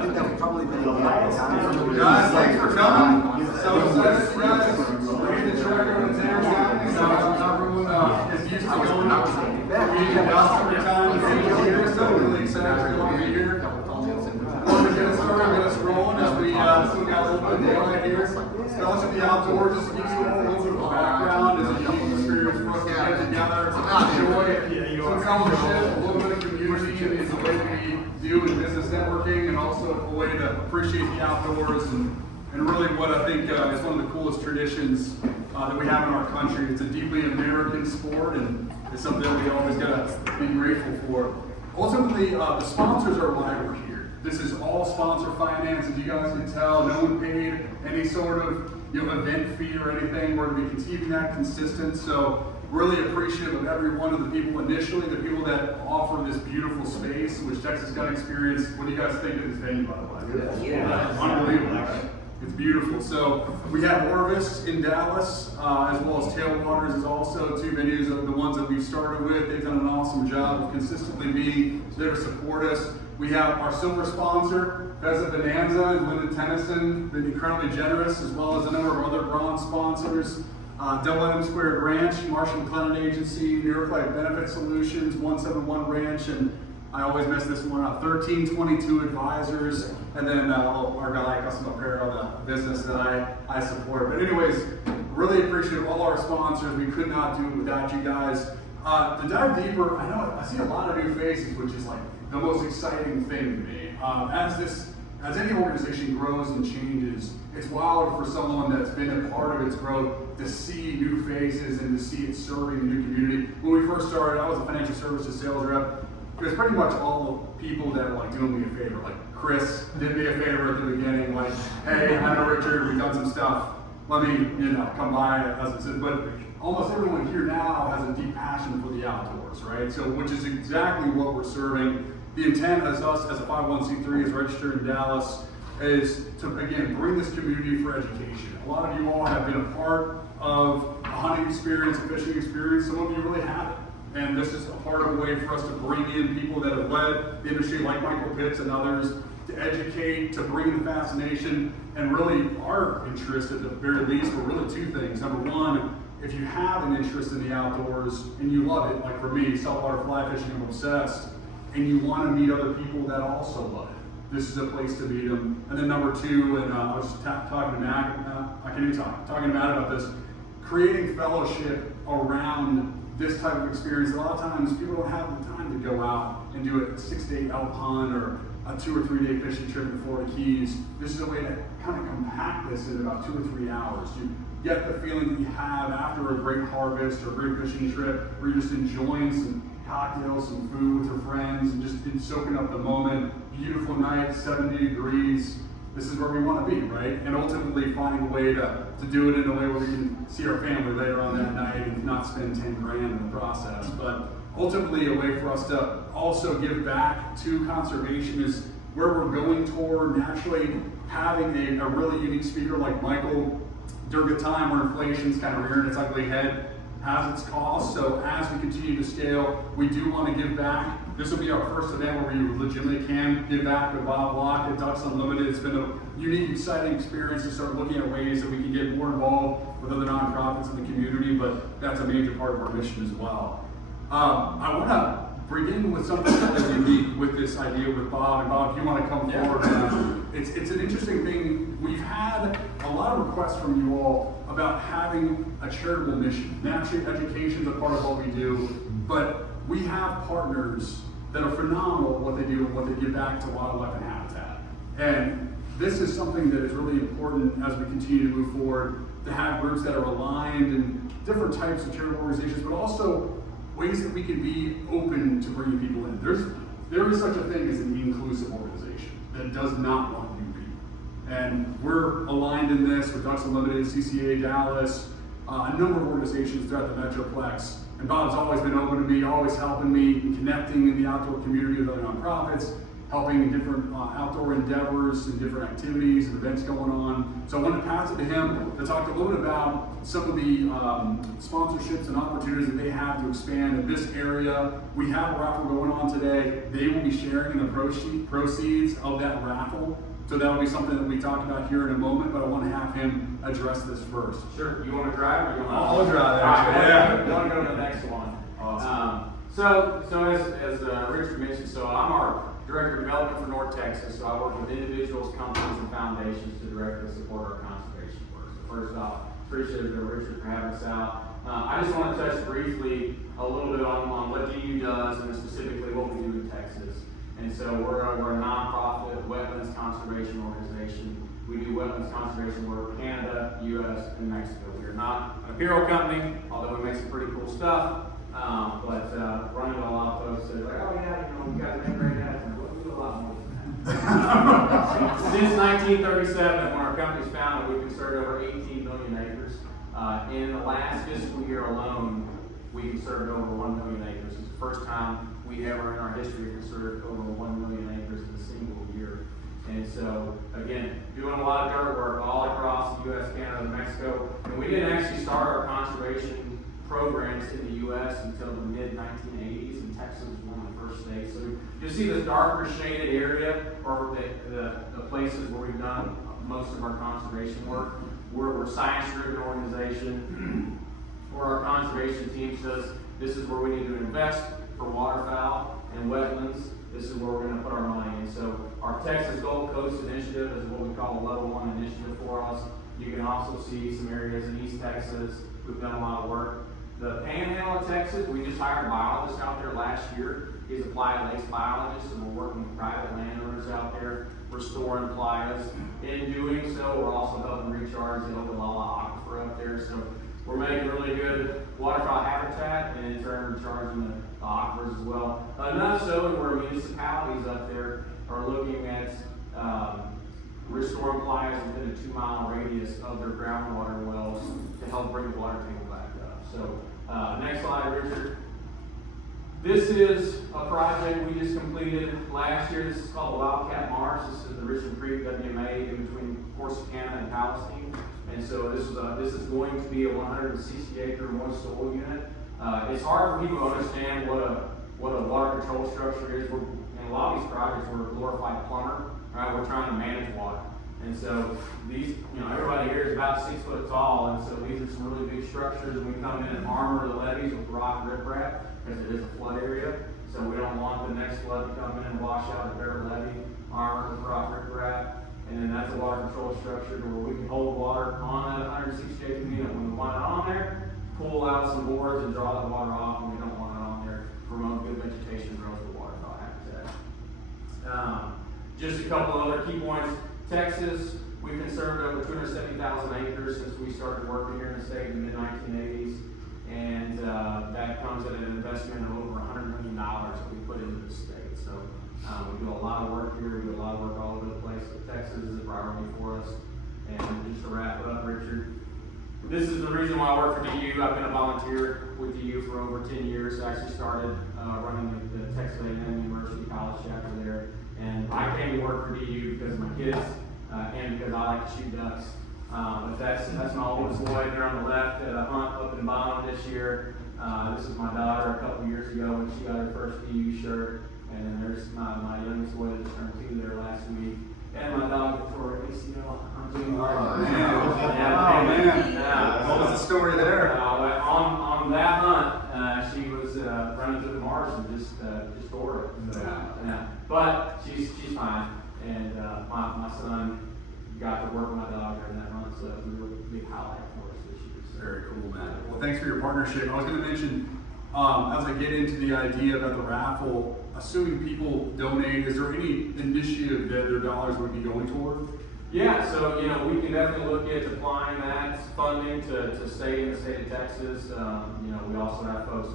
think that would probably be Guys, thanks for coming. So excited, guys. Read the track over the Tanner County. So everyone is used to going up. Meeting customer time to here, so really excited to be here. Before we get started, get us rolling as we still got a little bit of daylight here. Fellas in the outdoors, just to give you a little bit of a background. It's a unique experience for us to get together, enjoy some fellowship, a little bit of community, and it's a way we do in business networking, and also a way to appreciate the outdoors and really what I think is one of the coolest traditions that we have in our country. It's a deeply American sport, and it's something that we always got to be grateful for. Ultimately, the sponsors are why we're here. This is all sponsor finance, as you guys can tell. No one paid any sort of event fee or anything. We're going to be keeping that consistent. So really appreciative of every one of the people initially, the people that offer this beautiful space, which Texas Gun Experience. What do you guys think of this venue, by the way? Yeah. Unbelievable. It's beautiful. So we have Orvis in Dallas, as well as Tailwaters is also two venues of the ones that we've started with. They've done an awesome job of consistently being there to support us. We have our silver sponsor, Pheasant Bonanza, and Lyndon Tennyson, been incredibly generous, as well as a number of other bronze sponsors. Double M Squared Ranch, Marshall McLennan Agency, New York Life Benefit Solutions, 171 Ranch, and I always mess this one up, 1322 Advisors, and then our guy Custom Apparel, the business that I support. But anyways, really appreciate all our sponsors. We could not do it without you guys. To dive deeper, I know I see a lot of new faces, which is like the most exciting thing to me. As any organization grows and changes, it's wild for someone that's been a part of its growth to see new faces and to see it serving the new community. When we first started, I was a financial services sales rep. It was pretty much all people that were like doing me a favor. Like Chris did me a favor at the beginning, like, hey, I know Richard, we've done some stuff. Let me, come by, as I said. But almost everyone here now has a deep passion for the outdoors, right? So, which is exactly what we're serving. The intent as us, as a 501c3, is registered in Dallas, is to, again, bring this community for education. A lot of you all have been a part of a hunting experience, a fishing experience. Some of you really haven't. And this is a part of a way for us to bring in people that have led the industry, like Michael Pitts and others, to educate, to bring in the fascination, and really our interest at the very least were really two things. Number one, if you have an interest in the outdoors and you love it, like for me, saltwater fly fishing, I'm obsessed, and you want to meet other people that also love it, this is a place to meet them. And then number two, and I was talking to Matt, talking to Matt about this, creating fellowship around this type of experience. A lot of times people don't have the time to go out and do a 6-day elk hunt or a 2 or 3 day fishing trip in the Florida Keys. This is a way to kind of compact this in about 2 or 3 hours. You get the feeling that you have after a great harvest or a great fishing trip, where you're just enjoying some cocktails, some food with your friends, and just soaking up the moment. Beautiful night, 70 degrees. This is where we want to be, right? And ultimately finding a way to do it in a way where we can see our family later on that night and not spend 10 grand in the process. But ultimately a way for us to also give back to conservation is where we're going toward. Naturally, having a really unique speaker like Michael during a time where inflation's kind of rearing its ugly head has its costs. So as we continue to scale, we do want to give back. This will be our first event where we legitimately can give back with Bob Block at Ducks Unlimited. It's been a unique, exciting experience to start looking at ways that we can get more involved with other nonprofits in the community, but that's a major part of our mission as well. I want to begin with something really unique with this idea with Bob. And Bob, if you want to come forward, it's an interesting thing. We've had a lot of requests from you all about having a charitable mission. Naturally, education is a part of what we do, but we have partners that are phenomenal at what they do and what they give back to wildlife and habitat. And this is something that is really important as we continue to move forward, to have groups that are aligned and different types of charitable organizations, but also ways that we can be open to bringing people in. There is such a thing as an inclusive organization that does not want new people. And we're aligned in this with Ducks Unlimited, CCA Dallas, a number of organizations throughout the Metroplex. And Bob's always been open to me, always helping me, and connecting in the outdoor community with other nonprofits, helping in different outdoor endeavors and different activities and events going on. So I want to pass it to him to talk a little bit about some of the sponsorships and opportunities that they have to expand in this area. We have a raffle going on today. They will be sharing in the proceeds of that raffle. So that'll be something that we talk about here in a moment, but I want to have him address this first. Sure. You want to drive or you want to? I'll drive actually. Yeah. You want to go to the next one? Awesome. So as Richard mentioned, so I'm our Director of Development for North Texas. So I work with individuals, companies, and foundations to directly support our conservation work. So first off, appreciate Richard for having us out. I just want to touch briefly a little bit on what DU does and specifically what we do in Texas. And so we're a nonprofit wetlands conservation organization. We do wetlands conservation work in Canada, U.S., and Mexico. We are not an apparel company, although we make some pretty cool stuff. But running to a lot of folks that are like, oh yeah, you guys make great hats. And we do a lot more than that. Since 1937, when our company's founded, we've conserved over 18 million acres. In the last fiscal year alone, we conserved over 1 million acres. It's the first time we ever in our history conserved over 1 million acres in a single year. And so, again, doing a lot of dirt work all across the U.S., Canada, and Mexico. And we didn't actually start our conservation programs in the U.S. until the mid-1980s, and Texas was one of the first states. So you see this darker shaded area, or the places where we've done most of our conservation work. We're a science-driven organization, where our conservation team says this is where we need to invest for waterfowl and wetlands. This is where we're going to put our money in. So our Texas Gulf Coast Initiative is what we call a level 1 initiative for us. You can also see some areas in East Texas. We've done a lot of work. The Panhandle of Texas, we just hired a biologist out there last year. He's a playa lakes biologist, and we're working with private landowners out there restoring playas. In doing so, we're also helping recharge the Ogallala Aquifer up there. So we're making really good waterfowl habitat, and in turn recharging the aquifers as well. Enough so where municipalities up there are looking at restoring playas within a 2-mile radius of their groundwater wells to help bring the water table back up. So next slide, Richard. This is a project we just completed last year. This is called Wildcat Marsh. This is the Richmond Creek WMA in between Corsicana and Palestine. And so this is going to be a 160-acre moist soil unit. It's hard for people to understand what a water control structure is. In a lot of these projects, we're a glorified plumber, right? We're trying to manage water. And so these, everybody here is about 6 foot tall, and so these are some really big structures, and we come in and armor the levees with rock riprap, because it is a flood area. So we don't want the next flood to come in and wash out a bare levee, armor with rock riprap. And then that's a water control structure where we can hold water on that 160-acre unit when we want it on there, pull out some boards and draw the water off when we don't want it on there, promote good vegetation growth for waterfowl habitat. Just a couple of other key points. Texas, we've conserved over 270,000 acres since we started working here in the state in the mid-1980s. And that comes at an investment of over $100 million that we put into the state. So we do a lot of work here. We do a lot of work all over the place. But Texas is a priority for us. And just to wrap it up, Richard, this is the reason why I work for DU. I've been a volunteer with DU for over 10 years. I actually started running the Texas A&M University College chapter there. And I came to work for DU because of my kids and because I like to shoot ducks. But that's my oldest boy there on the left at a hunt up in Bonham this year. This is my daughter a couple years ago when she got her first DU shirt. And then there's my youngest boy that just turned 2 there last week. And my dog Victoria ACL. I'm doing man. What was the story there? On that hunt, she was running through the marsh and just tore it. So, yeah. But she's fine. And my son got to work with my dog during that hunt, so it was a real big highlight for us this year. So. Very cool, man. Well, thanks for your partnership. I was going to mention, as I get into the idea about the raffle, assuming people donate, is there any initiative that their dollars would be going toward? Yeah, so we can definitely look at applying that funding to stay in the state of Texas. We also have folks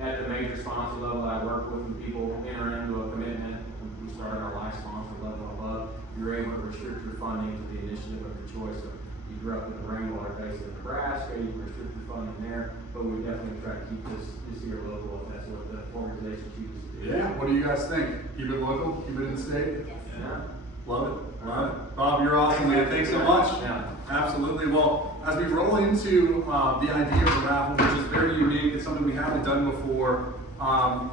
at the major sponsor level I work with, when people enter into a commitment. We started our life sponsor level above. You're able to restrict your funding to the initiative of your choice. So you grew up in the rainwater basin of Nebraska, you can restrict your funding there, but we definitely try to keep this year local if that's what the organization chooses to do. Yeah, what do you guys think? Keep it local, keep it in the state? Yeah. Love it, love it. Bob, you're awesome, man. Thanks so much. Yeah. Absolutely. Well, as we roll into the idea of the raffle, which is very unique, it's something we haven't done before.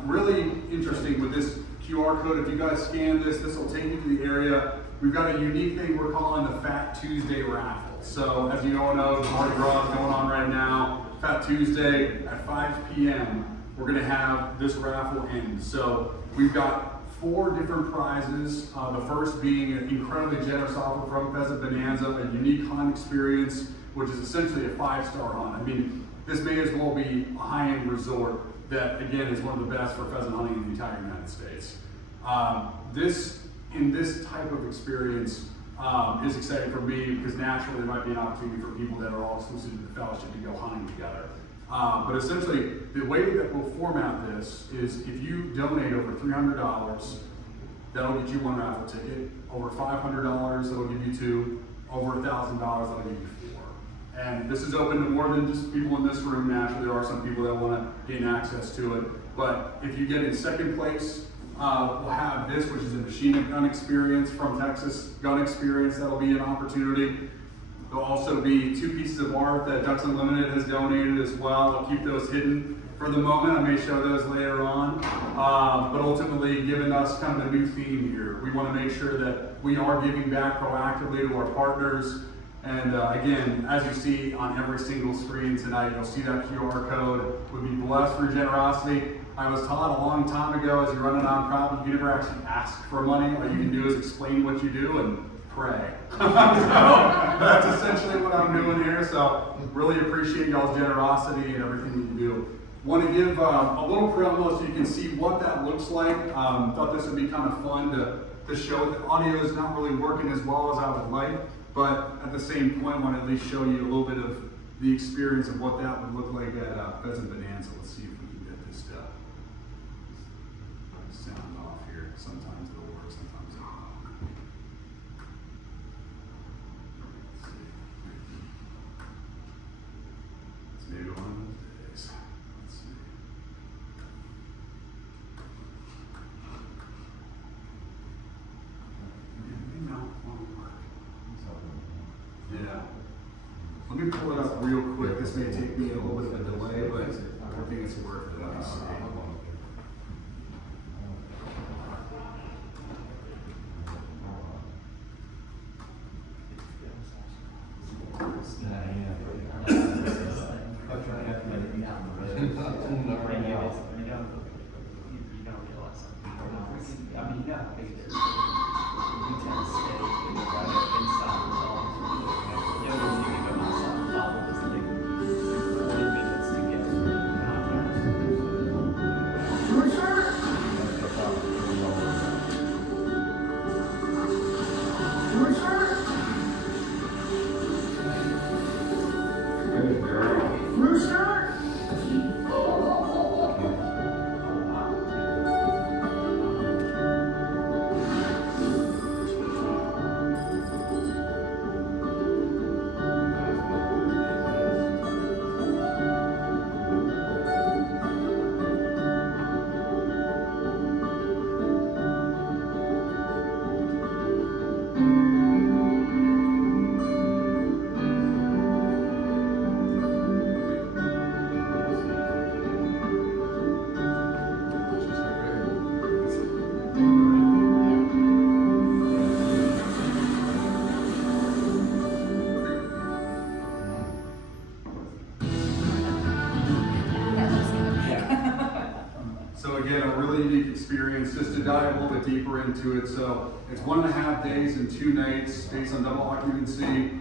Really interesting with this QR code. If you guys scan this, this will take you to the area. We've got a unique thing we're calling the Fat Tuesday raffle. So as you all know, the Mardi Gras is going on right now. Fat Tuesday at 5 p.m. We're going to have this raffle end. So we've got 4 different prizes. The first being an incredibly generous offer from Pheasant Bonanza, a unique hunt experience, which is essentially a 5-star hunt. I mean, this may as well be a high-end resort that, again, is one of the best for pheasant hunting in the entire United States. This type of experience is exciting for me because naturally there might be an opportunity for people that are all exclusive to the fellowship to go hunting together. But essentially, the way that we'll format this is if you donate over $300, that'll get you 1 raffle ticket. Over $500, that'll give you 2. Over $1,000, that'll give you 4. And this is open to more than just people in this room. Naturally, there are some people that want to gain access to it. But if you get in second place, we'll have this, which is a machine gun experience from Texas Gun Experience. That'll be an opportunity. There'll also be 2 pieces of art that Ducks Unlimited has donated as well. I'll keep those hidden for the moment. I may show those later on. But ultimately, given us kind of a new theme here, we want to make sure that we are giving back proactively to our partners. And again, as you see on every single screen tonight, you'll see that QR code. Would be blessed for generosity. I was taught a long time ago, as you run a nonprofit, you can never actually ask for money. All you can do is explain what you do and pray. So that's essentially what I'm doing here. So really appreciate y'all's generosity and everything that you do. Want to give a little promo so you can see what that looks like. Thought this would be kind of fun to show. The audio is not really working as well as I would like, but at the same point, I want to at least show you a little bit of the experience of what that would look like at Pheasant Bonanza. Let's see if we can get this stuff. Sound off here. Sometimes it'll work, sometimes it won't. Let's see. It's maybe one of those days. Let's see. Maybe not won't work. Yeah. Let me pull it up real quick. This may take me a little bit of a delay, but I think it's worth it. Let me see. So again, a really unique experience. Just to dive a little bit deeper into it. So it's 1.5 days and 2 nights based on double occupancy.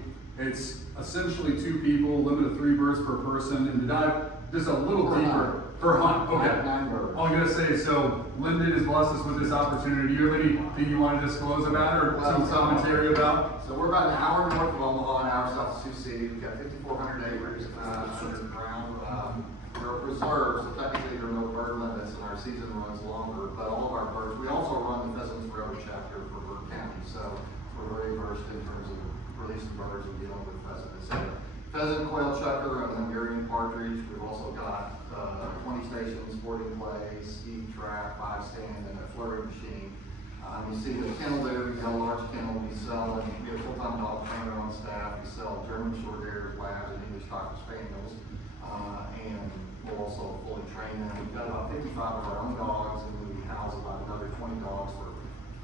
It's essentially 2 people, limit of 3 birds per person. And to dive just a little deeper per hunt. Okay. 9 birds. All I'm gonna say, so Lyndon has blessed us with this opportunity. Do you have anything you want to disclose about it or some commentary about? So we're about an hour north of Omaha, an hour south of Sioux City. We've got 5,400 acres underground. We're reserves, so technically there are no bird limits, and our season runs longer. But all of our birds, we also run the Pheasants Forever chapter for Burke County, so we're very versed in terms of really releasing birds and dealing with pheasant, etc. Pheasant, quail, chucker, and Hungarian partridge. We've also got 20 stations, boarding place, ski track, 5-stand, and a flurry machine. You see the kennel there, we've got a large kennel. We sell, and we have a full-time dog trainer on staff. We sell German short hairs, labs, and English Cocker Spaniels. And we'll also fully train them. We've got about 55 of our own dogs, and we house about another 20 dogs for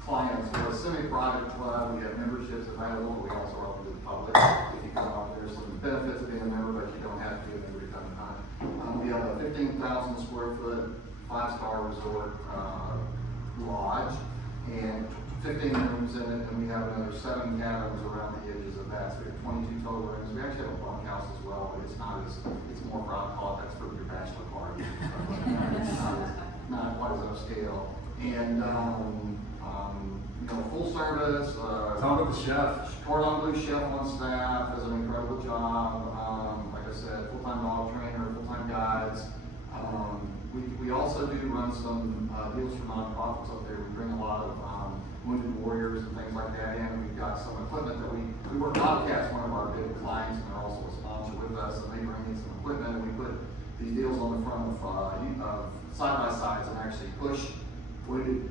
clients. We're a semi-private club. We have memberships available, but we also are open to the public. If you come out, there's some benefits of being a member, but you don't have to be a member to come and hunt. We have a 15,000 square foot, 5-star resort lodge, and 15 rooms in it, and we have another 7 cabins around the edges of that. So we have 22 total rooms. We actually have a bunkhouse as well, but it's more for alcohol. That's for your bachelor party. It's not quite as upscale. And full service. Talk about the chef. Cordon Bleu chef on staff does an incredible job. Like I said, full-time dog trainer, full-time guides. We also do run some deals for nonprofits up there. We bring a lot of wounded warriors and things like that in. And we've got some equipment that we work Bobcat's one of our big clients, and they're also a sponsor with us. And they bring in some equipment, and we put these deals on the front of side-by-sides and actually push wounded,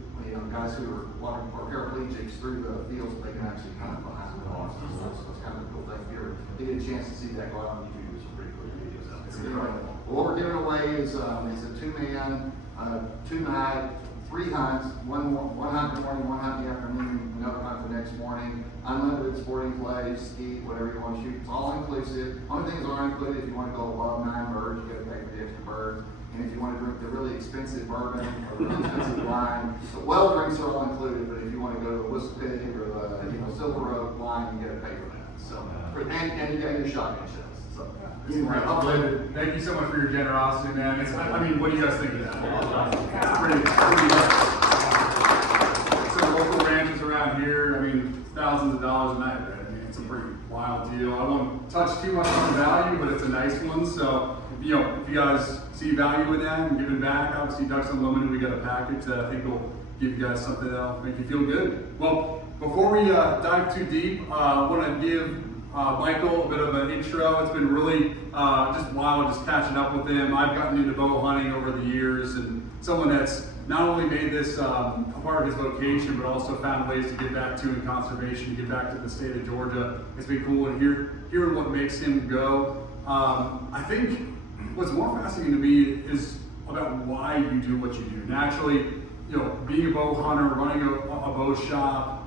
guys who are paraplegics through the fields so they can actually hunt behind the dogs. So it's kind of a cool thing. If you get a chance to see that, go out on YouTube. There's some pretty cool videos out there. Anyway, what we're giving away is a 2-man, 2-night, 3 hunts, one hunt in the morning, 1 hunt in the afternoon, another hunt the next morning, unlimited sporting clays, ski, whatever you want to shoot. It's all inclusive. Only things that aren't included, if you want to go above 9 birds, you got to pay for the extra birds. And if you want to drink the really expensive bourbon or really expensive wine, the well drinks are all included, but if you want to go to the Whistle Pig or the Silver Oak wine, you got to pay for that. So, and you got your shotgun shells. So, anyway, Thank you so much for your generosity, man. I mean, what do you guys think of that? It's pretty some local ranches around here, I mean, thousands of dollars a night, right? I mean, it's a pretty wild deal. I won't touch too much on the value, but it's a nice one. So, if you guys see value in that and giving back, obviously Ducks Unlimited, we got a package that I think will give you guys something that'll make you feel good. Well, before we dive too deep, I want to give Michael a bit of an intro. It's been really just wild just catching up with him. I've gotten into bow hunting over the years, and someone that's not only made this a part of his vocation, but also found ways to get back to in conservation, to get back to the state of Georgia. It's been cool to hearing what makes him go. I think what's more fascinating to me is about why you do what you do. Naturally, being a bow hunter, running a bow shop,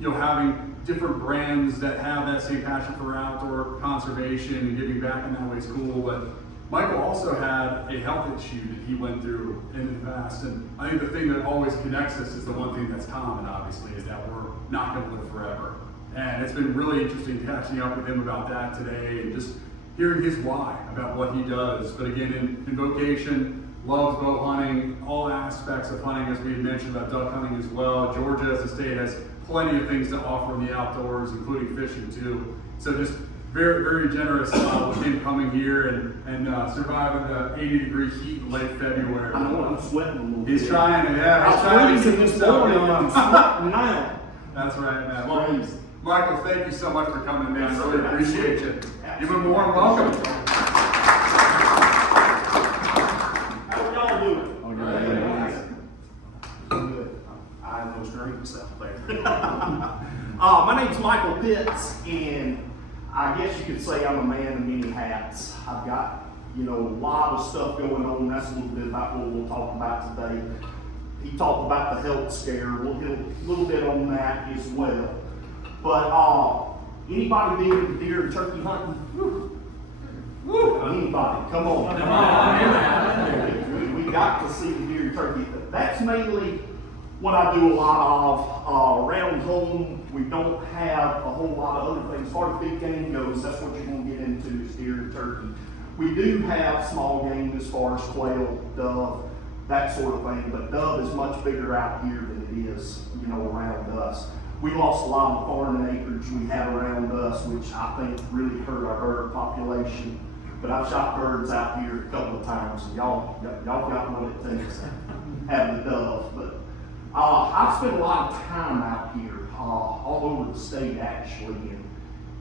having different brands that have that same passion for outdoor conservation and giving back in that way is cool. But Michael also had a health issue that he went through in the past. And I think the thing that always connects us is the one thing that's common, obviously, is that we're not going to live forever. And it's been really interesting catching up with him about that today and just hearing his why about what he does. But again, in vocation, loves bow hunting, all aspects of hunting, as we had mentioned about duck hunting as well. Georgia as a state has plenty of things to offer in the outdoors, including fishing too. So just very, very generous with him coming here and surviving the 80-degree heat in late February. I know, I'm sweating a little bit. He's trying to, I was freezing this morning, I'm sweating now. That's right, man. It's Well, crazy. Michael, thank you so much for coming, man. Yes, Really sir. appreciate you. Give him a warm welcome. How are y'all doing? Good. Good. I have no strings out there. My name's Michael Pitts, and I guess you could say I'm a man of many hats. I've got, a lot of stuff going on. That's a little bit about what we'll talk about today. He talked about the health scare. We'll hit a little bit on that as well. But anybody been into deer and turkey hunting? Woo. Anybody? Come on. We got to see the deer and turkey. That's mainly what I do a lot of. Around home, we don't have a whole lot of other things. As far as big game goes, that's what you're going to get into is deer and turkey. We do have small game as far as quail, dove, that sort of thing, but dove is much bigger out here than it is, around us. We lost a lot of farming acreage we have around us, which I think really hurt our bird population. But I've shot birds out here a couple of times, and y'all got what it takes to have the dove. But I've spent a lot of time out here, all over the state actually,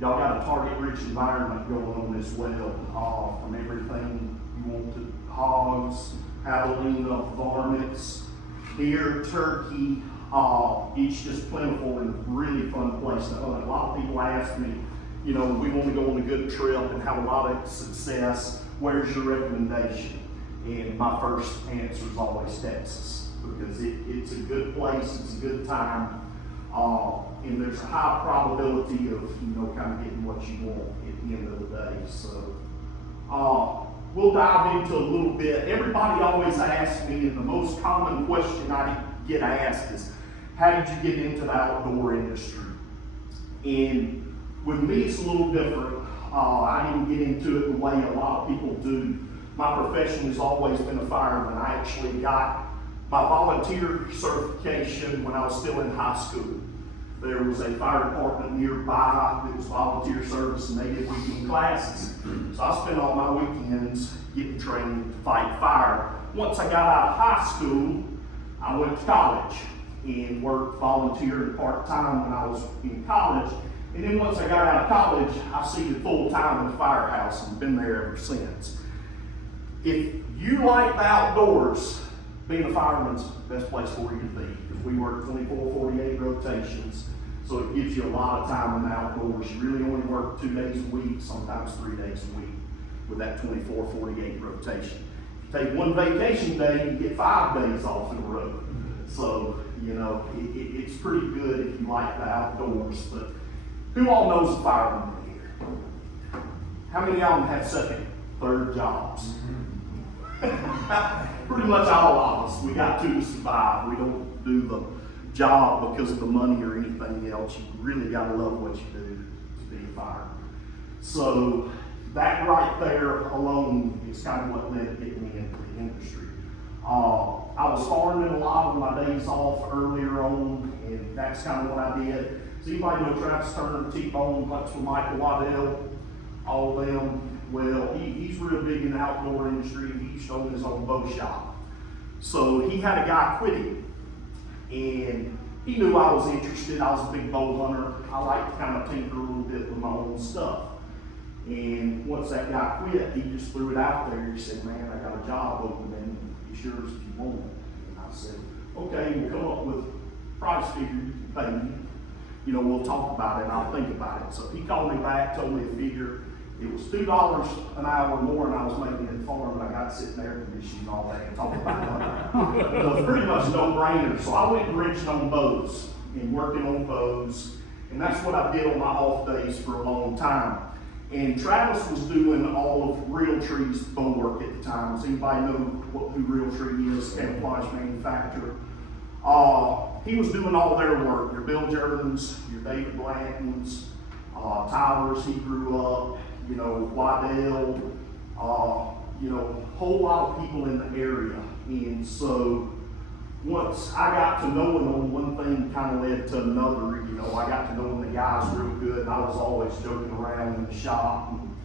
Y'all got a target-rich environment going on as well, from everything you want to hogs, javelina, varmints, deer, turkey. It's just plentiful and a really fun place to hunt. A lot of people ask me, you know, we want to go on a good trip and have a lot of success. Where's your recommendation? And my first answer is always Texas, because it's a good place, it's a good time. And there's a high probability of, you know, kind of getting what you want at the end of the day. So, we'll dive into a little bit. Everybody always asks me, and the most common question I get asked is, how did you get into the outdoor industry? And with me, it's a little different. I didn't get into it the way a lot of people do. My profession has always been a fireman. I actually got my volunteer certification when I was still in high school. There was a fire department nearby that was volunteer service, and they did weekend classes. So I spent all my weekends getting trained to fight fire. Once I got out of high school, I went to college and worked volunteer and part-time when I was in college. And then once I got out of college, I seated full-time in the firehouse and been there ever since. If you like the outdoors, being a fireman's the best place for you to be, because we work 24, 48 rotations, so it gives you a lot of time in the outdoors. You really only work 2 days a week, sometimes 3 days a week with that 24, 48 rotation. If you take one vacation day, you get 5 days off in a row. So, you know, it's pretty good if you like the outdoors. But who all knows a fireman in here? How many of them have second, third jobs? Pretty much all of us. We got to survive. We don't do the job because of the money or anything else. You really got to love what you do to be a fireman. So that right there alone is kind of what led to getting me into the industry. I was farming a lot of my days off earlier on, and that's kind of what I did. So anybody know Travis Turner, T-Bone, hunts with Michael Waddell, all of them? Well, he's real big in the outdoor industry. He used to own his own bow shop. So he had a guy quit him, and he knew I was interested. I was a big bow hunter. I like to kind of tinker a little bit with my own stuff. And once that guy quit, he just threw it out there. He said, man, I got a job opening. It's yours if you want it. And I said, okay, we'll come up with a price figure you can pay me. You know, we'll talk about it and I'll think about it. So he called me back, told me a figure. It was $2 an hour more than I was making at the farm, but I got to sit in the air conditioning all day and talk about it. It was pretty much no-brainer. So I went and wrenched on bows and working on bows. And that's what I did on my off days for a long time. And Travis was doing all of Realtree's bow work at the time. Does anybody know who Realtree is? Camouflage manufacturer. He was doing all their work. Your Bill Jerdans, your David Blantons, Tyler's, he grew up, you know, Waddell, you know, a whole lot of people in the area. And so once I got to knowing them, one thing kind of led to another. You know, I got to knowing the guys real good, and I was always joking around in the shop and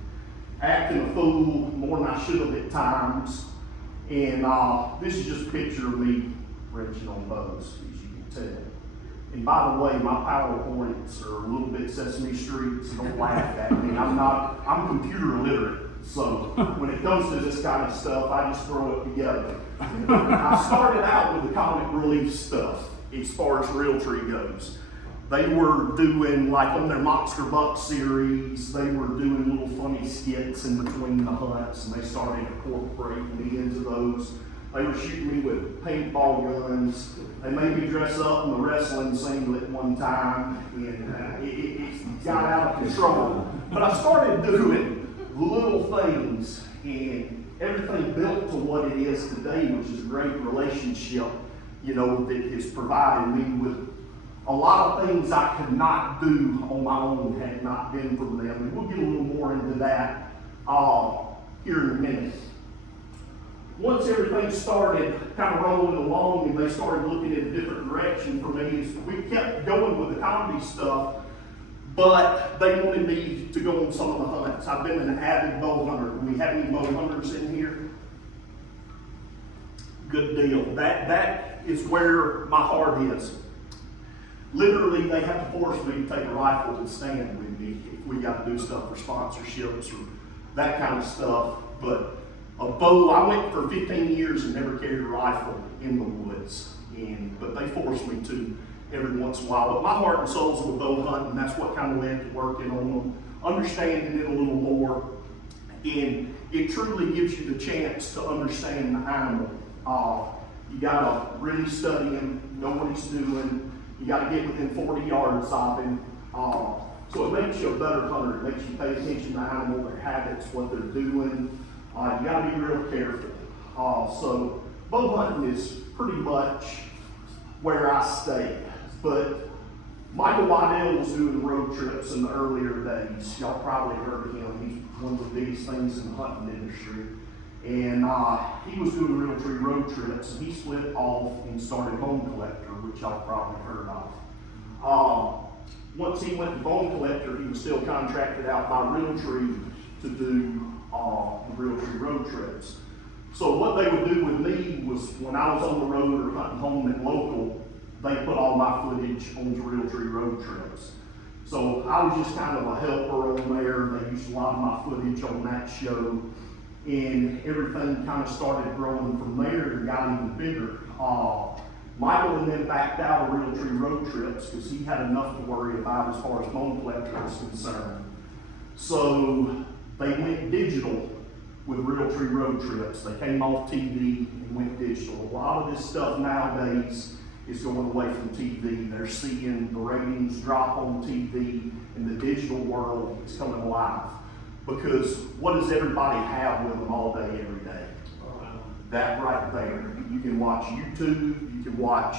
acting a fool more than I should have at times. And this is just a picture of me wrenching on bows, as you can tell. And by the way, my PowerPoints are a little bit Sesame Street, so don't laugh at me. I'm computer illiterate. So when it comes to this kind of stuff, I just throw it together. I started out with the comic relief stuff as far as Realtree goes. They were doing, like on their Monster Buck series, they were doing little funny skits in between the hunts, and they started incorporating me into those. They were shooting me with paintball guns. They made me dress up in the wrestling singlet one time, and it got out of control. But I started doing little things, and everything built to what it is today, which is a great relationship, you know, that has provided me with a lot of things I could not do on my own had it not been for them. And we'll get a little more into that here in a minute. Once everything started kind of rolling along and they started looking in a different direction for me, we kept going with the comedy stuff, but they wanted me to go on some of the hunts. I've been an avid bow hunter. Do we have any bow hunters in here? Good deal. That is where my heart is. literally, they have to force me to take a rifle to stand with me if we got to do stuff for sponsorships or that kind of stuff. But a bow, I went for 15 years and never carried a rifle in the woods, but they forced me to every once in a while. But my heart and soul's with bow hunting, and that's what kind of led to working on them, understanding it a little more, and it truly gives you the chance to understand the animal. You gotta really study him, know what he's doing. You gotta get within 40 yards of him. So it makes you a better hunter. It makes you pay attention to the animal, their habits, what they're doing. You gotta be real careful. So bow hunting is pretty much where I stay. But Michael Waddell was doing road trips in the earlier days. Y'all probably heard of him. He's one of the biggest things in the hunting industry. And he was doing Realtree road trips, and he split off and started Bone Collector, which y'all probably heard of. Once he went to Bone Collector, he was still contracted out by Realtree to do the Realtree road trips. So what they would do with me was when I was on the road or hunting home and local, they put all my footage onto Realtree road trips. So I was just kind of a helper on there. They used a lot of my footage on that show. And everything kind of started growing from there and got even bigger. Michael and then backed out of Realtree road trips because he had enough to worry about as far as Bone Collector was concerned. So they went digital with Realtree road trips. They came off TV and went digital. A lot of this stuff nowadays is going away from TV. They're seeing the ratings drop on TV, and the digital world is coming alive. Because what does everybody have with them all day, every day? That right there. You can watch YouTube, you can watch,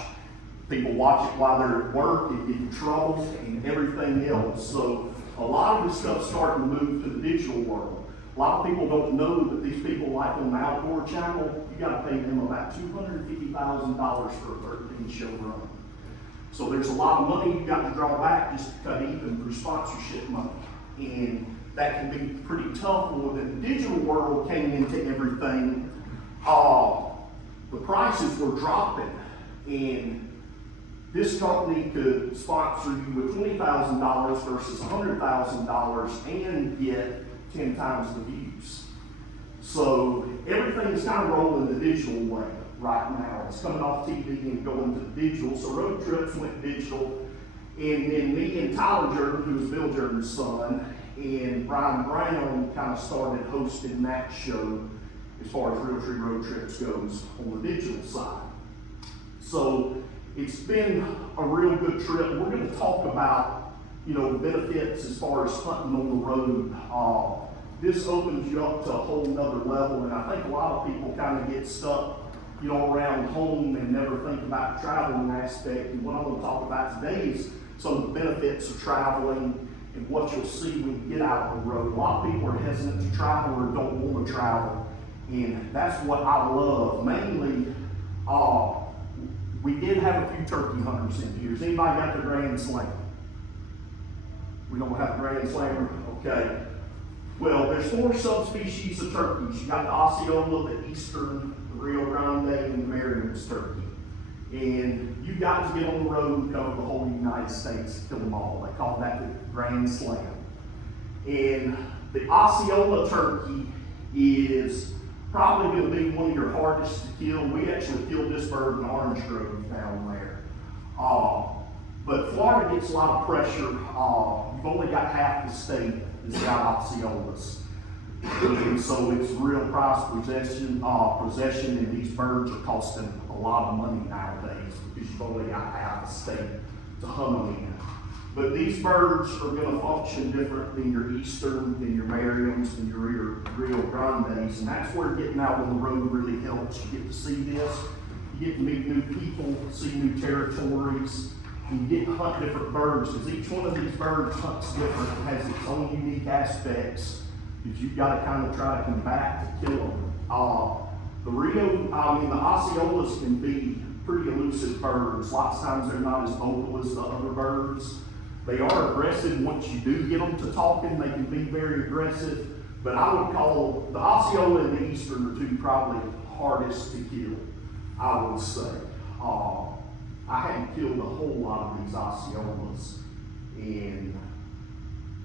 people watch it while they're at work, it get in trouble, and everything else. So a lot of this stuff's starting to move to the digital world. A lot of people don't know that these people, like on the Outdoor Channel, you gotta pay them about $250,000 for a 13-show run. So there's a lot of money you got to draw back just to cut even for sponsorship money. And that can be pretty tough when the digital world came into everything. The prices were dropping, and this company could sponsor you with $20,000 versus $100,000 and get 10 times the views. So everything's kind of rolling the digital way right now. It's coming off TV and going to the digital. So road trips went digital, and then me and Tyler Jordan, who was Bill Jordan's son, and Brian Brown kind of started hosting that show as far as Realtree road trips goes on the digital side. So it's been a real good trip. We're going to talk about, the benefits as far as hunting on the road. This opens you up to a whole nother level, and I think a lot of people kind of get stuck, around home and never think about the traveling aspect. And what I'm going to talk about today is some of the benefits of traveling and what you'll see when you get out on the road. A lot of people are hesitant to travel or don't want to travel, and that's what I love. Mainly, we did have a few turkey hunters in here. Has anybody got the Grand Slam? We don't have the Grand Slammer? Okay. Well, there's 4 subspecies of turkeys. You got the Osceola, the Eastern, the Rio Grande, and the Merriam's turkey. And you got to get on the road and cover the whole United States to kill them all. They call that the Grand Slam. And the Osceola turkey is probably going to be one of your hardest to kill. We actually killed this bird in Orange Grove down there. But Florida gets a lot of pressure. You've only got half the state that's got Osceolas. And so it's real price possession, and these birds are costing a lot of money nowadays because you've only got half the state to hunt them in. But these birds are going to function different than your Eastern, than your Merriams, than your Rio Grandes, and that's where getting out on the road really helps. You get to see this, you get to meet new people, see new territories, and you get to hunt different birds, because each one of these birds hunts different, it has its own unique aspects, because you've got to kind of try to combat to kill them. The Osceolas can be pretty elusive birds. Lots of times they're not as vocal as the other birds. They are aggressive. Once you do get them to talking, they can be very aggressive. But I would call the Osceola and the Eastern are 2 probably hardest to kill, I would say. I hadn't killed a whole lot of these Osceolas. And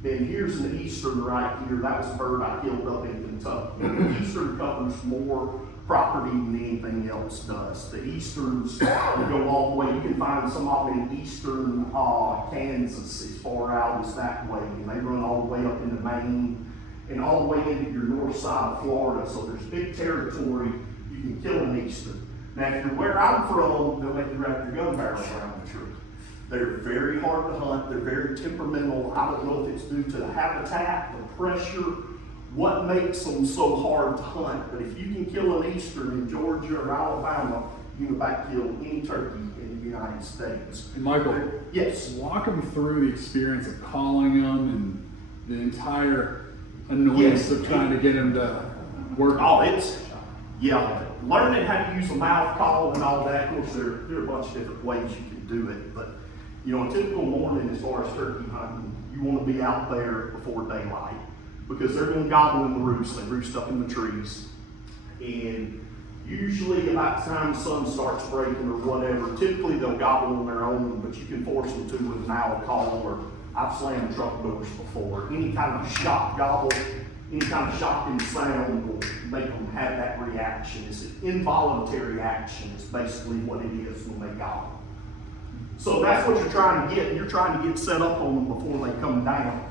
then here's an eastern right here. That was a bird I killed up in Kentucky. The eastern covers more property than anything else does. The easterns will go all the way. You can find some of them in eastern Kansas, as far out as that way. And they run all the way up into Maine and all the way into your north side of Florida. So there's big territory. You can kill an eastern. Now, if you're where I'm from, they'll let you wrap your gun barrel around the tree. They're very hard to hunt. They're very temperamental. I don't know if it's due to the habitat, the pressure, what makes them so hard to hunt. But if you can kill an eastern in Georgia or Alabama, you can about kill any turkey in the United States. And Michael, Yes. walk them through the experience of calling them and the entire annoyance Yes. of trying to get them to work. Oh, yeah, learning how to use a mouth call and all that. Of course, there are a bunch of different ways you can do it. But, you know, a typical morning as far as turkey hunting, you want to be out there before daylight because they're going to gobble in the roost. They roost up in the trees. And usually about the time the sun starts breaking or whatever, typically they'll gobble on their own, but you can force them to with an owl call, or I've slammed truck doors before. Any kind of shock gobble, any kind of shocking sound will make them have that reaction. It's an involuntary action is basically what it is when they gobble. So that's what you're trying to get. You're trying to get set up on them before they come down.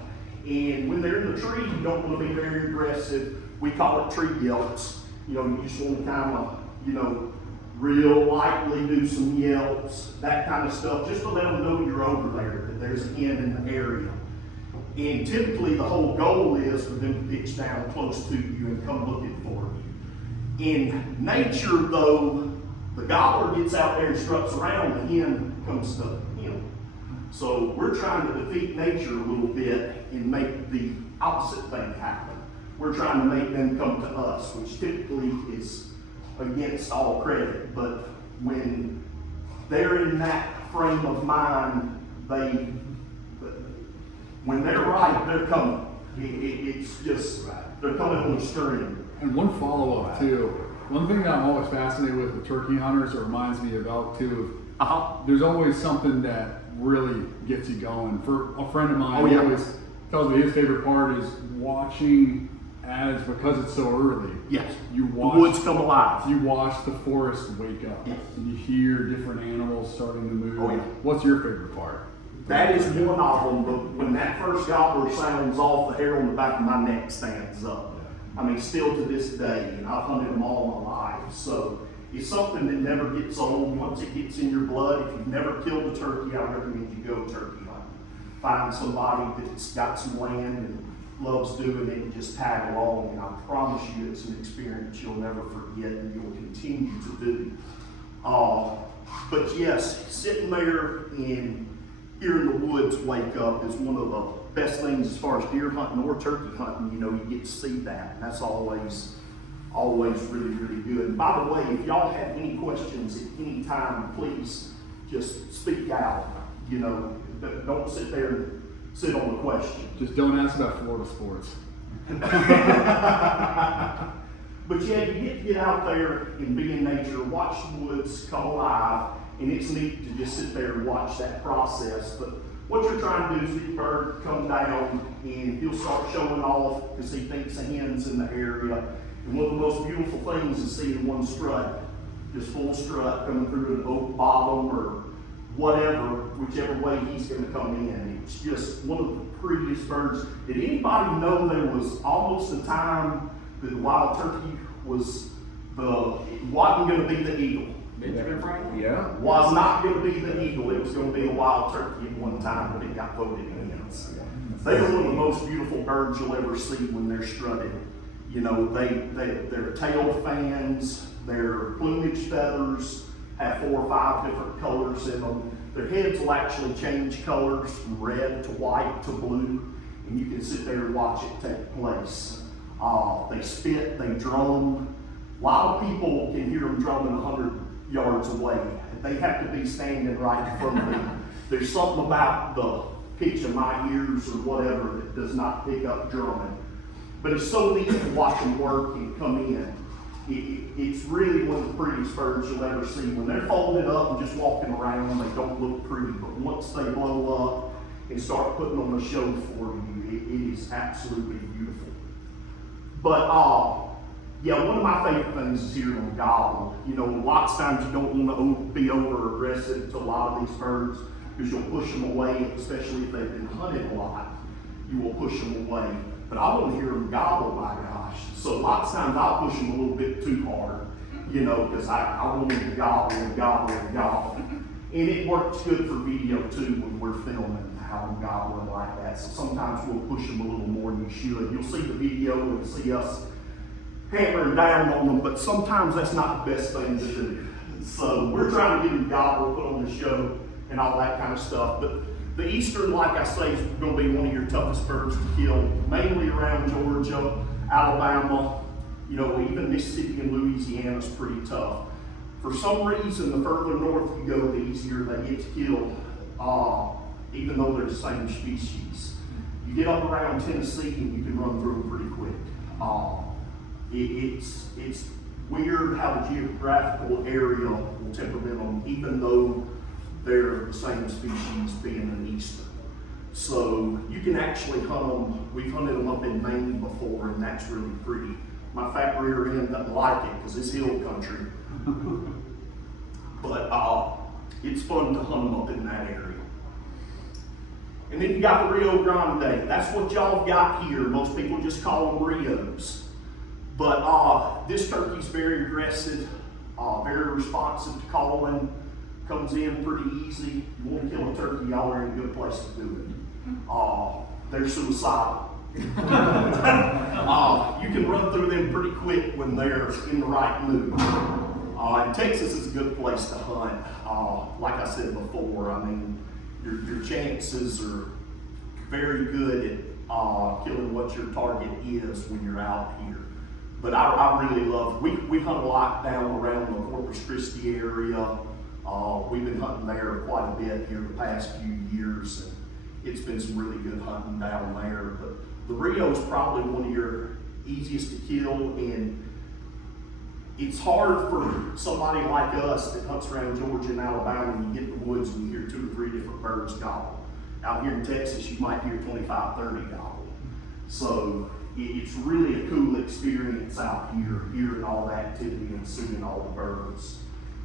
And when they're in the tree, you don't want to be very aggressive. We call it tree yelps. You know, you just want to kind of, you know, real lightly do some yelps, that kind of stuff, just to let them know you're over there, that there's a hen in the area. And typically the whole goal is for them to pitch down close to you and come looking for you. In nature, though, the gobbler gets out there and struts around, the hen comes to him. So we're trying to defeat nature a little bit and make the opposite thing happen. We're trying to make them come to us, which typically is against all credit. But when they're in that frame of mind, when they're right, they're coming. It's just, they're coming on the string. And one follow-up too. One thing that I'm always fascinated with turkey hunters, it reminds me of elk too. There's always something that really gets you going. For a friend of mine, he always tells me his favorite part is watching because it's so early. Yes. You watch the woods come alive. You watch the forest wake up. Yes. And you hear different animals starting to move. Oh, yeah. What's your favorite part? That is one of them, but when that first gobbler sounds off, the hair on the back of my neck stands up. I mean, still to this day, and I've hunted them all my life. So it's something that never gets old. Once it gets in your blood, if you've never killed a turkey, I recommend you go turkey hunting. Find somebody that's got some land and loves doing it and just tag along. And I promise you it's an experience you'll never forget and you'll continue to do. But yes, sitting there and hearing the woods wake up is one of the best things as far as deer hunting or turkey hunting. You know, you get to see that. And that's always really, really good. And by the way, if y'all have any questions at any time, please just speak out. You know, don't sit there and sit on the question. Just don't ask about Florida sports. But yeah, you get out there and be in nature, watch the woods come alive, and it's neat to just sit there and watch that process. But what you're trying to do is the bird come down and he'll start showing off because he thinks a hen's in the area. And one of the most beautiful things is seeing one strut, just full strut coming through an oak bottom or whatever, whichever way he's going to come in. It's just one of the prettiest birds. Did anybody know there was almost a time that the wild turkey wasn't going to be the eagle? Benjamin Franklin? Yeah. Was not going to be the eagle. It was going to be a wild turkey at one time, but it got voted against. They are one of the most beautiful birds you'll ever see when they're strutted. You know, their tail fans, their plumage feathers have 4 or 5 different colors in them. Their heads will actually change colors from red to white to blue, and you can sit there and watch it take place. They spit, they drum. A lot of people can hear them drumming 100 yards away. They have to be standing right in front of them. There's something about the pitch of my ears or whatever that does not pick up drumming. But it's so neat to watch them work and come in. It's really one of the prettiest birds you'll ever see. When they're folded up and just walking around, they don't look pretty, but once they blow up and start putting on a show for you, it is absolutely beautiful. But yeah, one of my favorite things is hearing them gobble. You know, lots of times you don't want to be over aggressive to a lot of these birds because you'll push them away, especially if they've been hunted a lot. You will push them away. But I want to hear them gobble, my gosh. So lots of times I'll push them a little bit too hard, you know, because I want them to gobble and gobble and gobble. And it works good for video too when we're filming how I'm gobbling like that. So sometimes we'll push them a little more than you should. You'll see the video and see us hammering down on them, but sometimes that's not the best thing to do. So we're trying to get them gobble, put on the show, and all that kind of stuff. But the eastern, like I say, is going to be one of your toughest birds to kill, mainly around Georgia, Alabama, you know, even Mississippi and Louisiana is pretty tough. For some reason, the further north you go, the easier they get to kill, even though they're the same species. You get up around Tennessee and you can run through them pretty quick. It's weird how the geographical area will temperament them, even though they're the same species being an eastern. So you can actually hunt them. We've hunted them up in Maine before, and that's really pretty. My fat rear end doesn't like it because it's hill country. But it's fun to hunt them up in that area. And then you got the Rio Grande. That's what y'all got here. Most people just call them Rios. But this turkey's very aggressive, very responsive to calling, comes in pretty easy. You want to kill a turkey, y'all are in a good place to do it. They're suicidal. You can run through them pretty quick when they're in the right mood. And Texas is a good place to hunt. Like I said before, I mean, your chances are very good at killing what your target is when you're out here. But I really love, we hunt a lot down around the Corpus Christi area. We've been hunting there quite a bit here the past few years, and it's been some really good hunting down there. But the Rio is probably one of your easiest to kill, and it's hard for somebody like us that hunts around Georgia and Alabama. When you get in the woods and you hear 2 or 3 different birds gobble. Out here in Texas, you might hear 25, 30 gobble. So it's really a cool experience out here, hearing all the activity and seeing all the birds.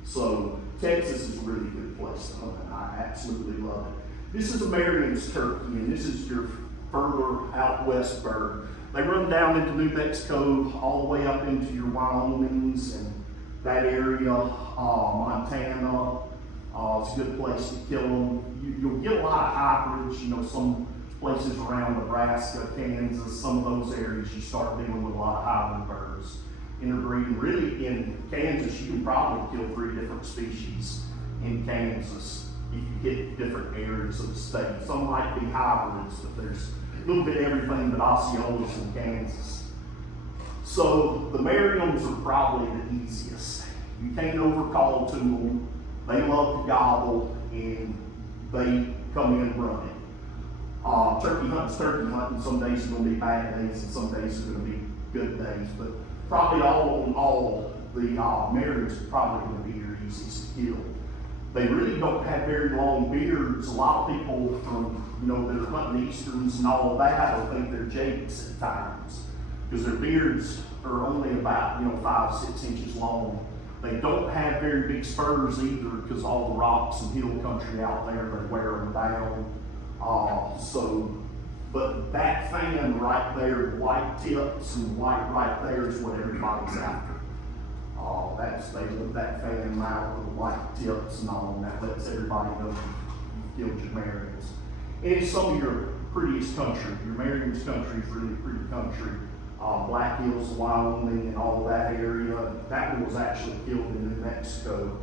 So Texas is a really good place to hunt. I absolutely love it. This is a Merriam's turkey, and this is your further out west bird. They run down into New Mexico, all the way up into your Wyomings and that area, Montana. It's a good place to kill them. You'll get a lot of hybrids, you know, some places around Nebraska, Kansas, some of those areas you start dealing with a lot of hybrid birds. Interbreeding. Really, in Kansas, you can probably kill 3 different species in Kansas if you hit different areas of the state. Some might be hybrids, but there's a little bit of everything but Osceolas in Kansas. So the Merriams are probably the easiest. You can't overcall to them. They love to gobble, and they come in running. Turkey hunting's turkey hunting. Some days are going to be bad days, and some days are going to be good days. But probably all in all, the Merriams are probably going to be your easiest to kill. They really don't have very long beards. A lot of people from, you know, that are hunting easterns and all of that will think they're jakes at times, because their beards are only about, you know, 5, 6 inches long. They don't have very big spurs either, because all the rocks and hill country out there, they wear them down. But that fan right there, white tips and white right there, is what everybody's after. They let that fan out with the white tips and all, and that lets everybody know you've killed your Merriams. And it's some of your prettiest country. Your Merriams country is really pretty country. Black Hills, Wyoming, and all of that area. That one was actually killed in New Mexico.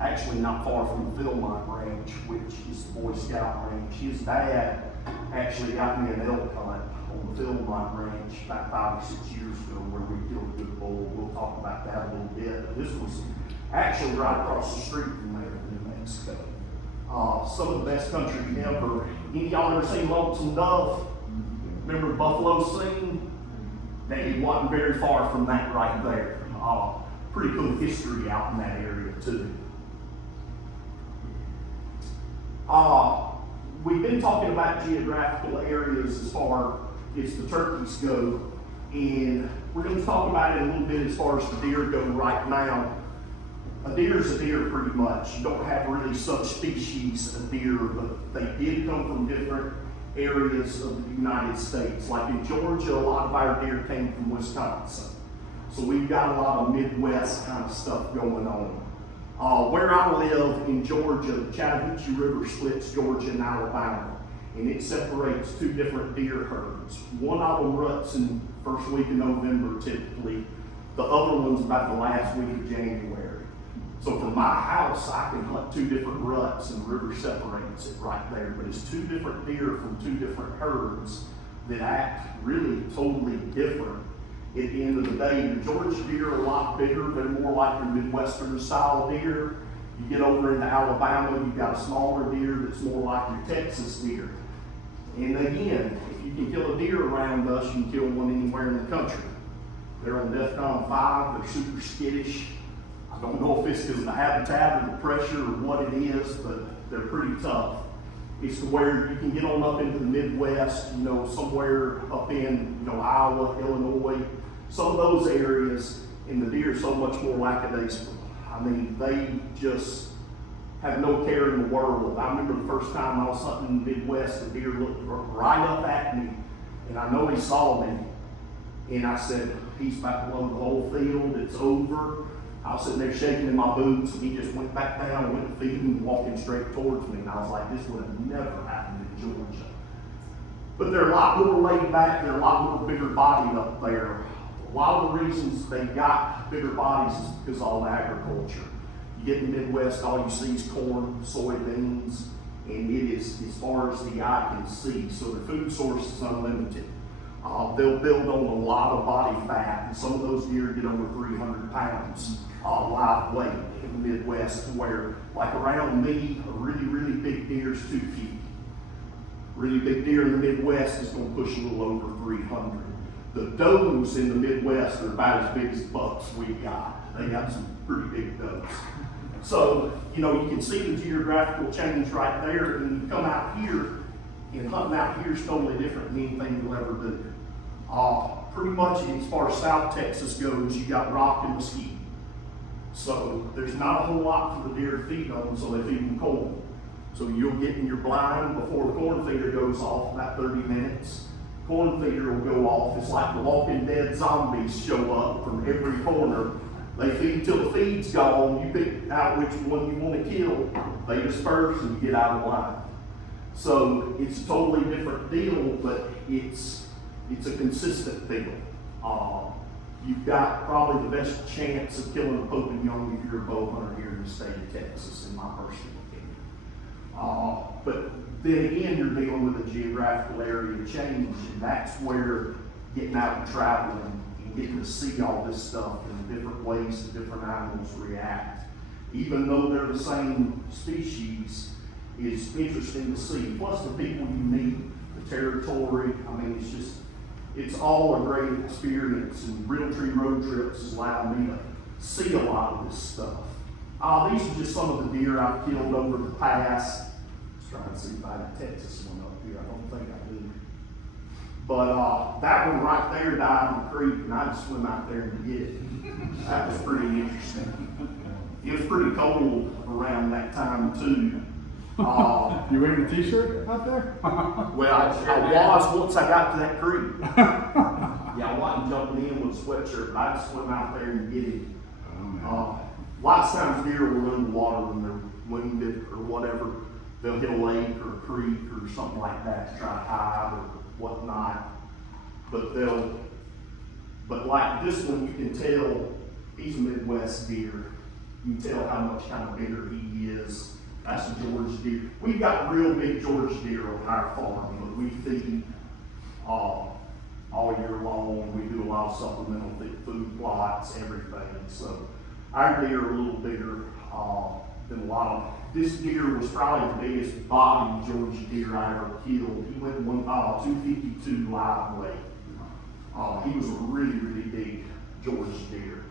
Actually not far from the Philmont Ranch, which is the Boy Scout ranch. His dad actually got me an elk hunt on the Philmont Ranch about 5 or 6 years ago, where we killed a good bull. We'll talk about that a little bit. But this was actually right across the street from there in New Mexico. Some of the best country ever. Any of y'all ever seen Lonesome Dove? Remember Buffalo Scene? It wasn't very far from that right there. Pretty cool history out in that area too. We've been talking about geographical areas as far as the turkeys go, and we're going to talk about it a little bit as far as the deer go right now. A deer is a deer pretty much. You don't have really subspecies of deer, but they did come from different areas of the United States. Like in Georgia, a lot of our deer came from Wisconsin. So we've got a lot of Midwest kind of stuff going on. Where I live in Georgia, the Chattahoochee River splits Georgia and Alabama, and it separates two different deer herds. One of them ruts in first week of November typically. The other one's about the last week of January. So from my house, I can hunt two different ruts, and the river separates it right there. But it's two different deer from two different herds that act really totally different. At the end of the day, the Georgia deer are a lot bigger. They're more like your Midwestern style deer. You get over into Alabama, you've got a smaller deer that's more like your Texas deer. And again, if you can kill a deer around us, you can kill one anywhere in the country. They're on DEFCON 5, they're super skittish. I don't know if it's because of the habitat or the pressure or what it is, but they're pretty tough. It's to where you can get on up into the Midwest, you know, somewhere up in, you know, Iowa, Illinois, some of those areas, and the deer are so much more lackadaisical. I mean, they just have no care in the world. I remember the first time I was hunting in the Midwest, the deer looked right up at me, and I know he saw me, and I said, he's about to load the whole field, it's over. I was sitting there shaking in my boots, and he just went back down, went feeding, and walking straight towards me, and I was like, this would have never happened in Georgia. But they're a lot more laid back, they're a lot more bigger bodied up there. A lot of the reasons they got bigger bodies is because of all the agriculture. You get in the Midwest, all you see is corn, soybeans, and it is as far as the eye can see. So the food source is unlimited. They'll build on a lot of body fat, and some of those deer get over 300 pounds live weight in the Midwest, to where, like around me, a really, really big deer is 2 feet. Really big deer in the Midwest is going to push a little over 300. The does in the Midwest are about as big as bucks we've got. They got some pretty big does. So, you know, you can see the geographical change right there, and you come out here, and hunting out here is totally different than anything you'll ever do. Pretty much as far as South Texas goes, you got rock and mesquite. So there's not a whole lot for the deer to feed on, so they feed them corn. So you'll get in your blind before the corn feeder goes off, about 30 minutes. Corn feeder will go off. It's like the Walking Dead zombies show up from every corner. They feed till the feed's gone. You pick out which one you want to kill. They disperse and you get out of line. So it's a totally different deal, but it's a consistent deal. You've got probably the best chance of killing a Pope and Young if you're a bow hunter here in the state of Texas, in my personal opinion. But then again, you're dealing with a geographical area change, and that's where getting out and traveling and getting to see all this stuff and the different ways that different animals react, even though they're the same species, is interesting to see. Plus the people you meet, the territory, I mean, it's all a great experience, and Realtree Road Trips has allowed me to see a lot of this stuff. These are just some of the deer I've killed over the past. Trying to see if I have a Texas one up here. I don't think I do. But that one right there died in the creek, and I just swim out there and get it. That was pretty interesting. It was pretty cold around that time too. You wearing a t-shirt out there? Well, I was once I got to that creek. Yeah, I wasn't jumping in with a sweatshirt, but I just swim out there and get it. Lots of times deer will run in the water when they're wounded or whatever. They'll hit a lake or a creek or something like that to try to hide or whatnot. But like this one, you can tell he's a Midwest deer. You can tell how much kind of bigger he is. That's a Georgia deer. We've got real big Georgia deer on our farm, but we feed all year long. We do a lot of supplemental food plots, everything. So our deer are a little bigger than a lot of. This deer was probably the biggest body Georgia deer I ever killed. He went 252 live weight. He was a really, really big Georgia deer.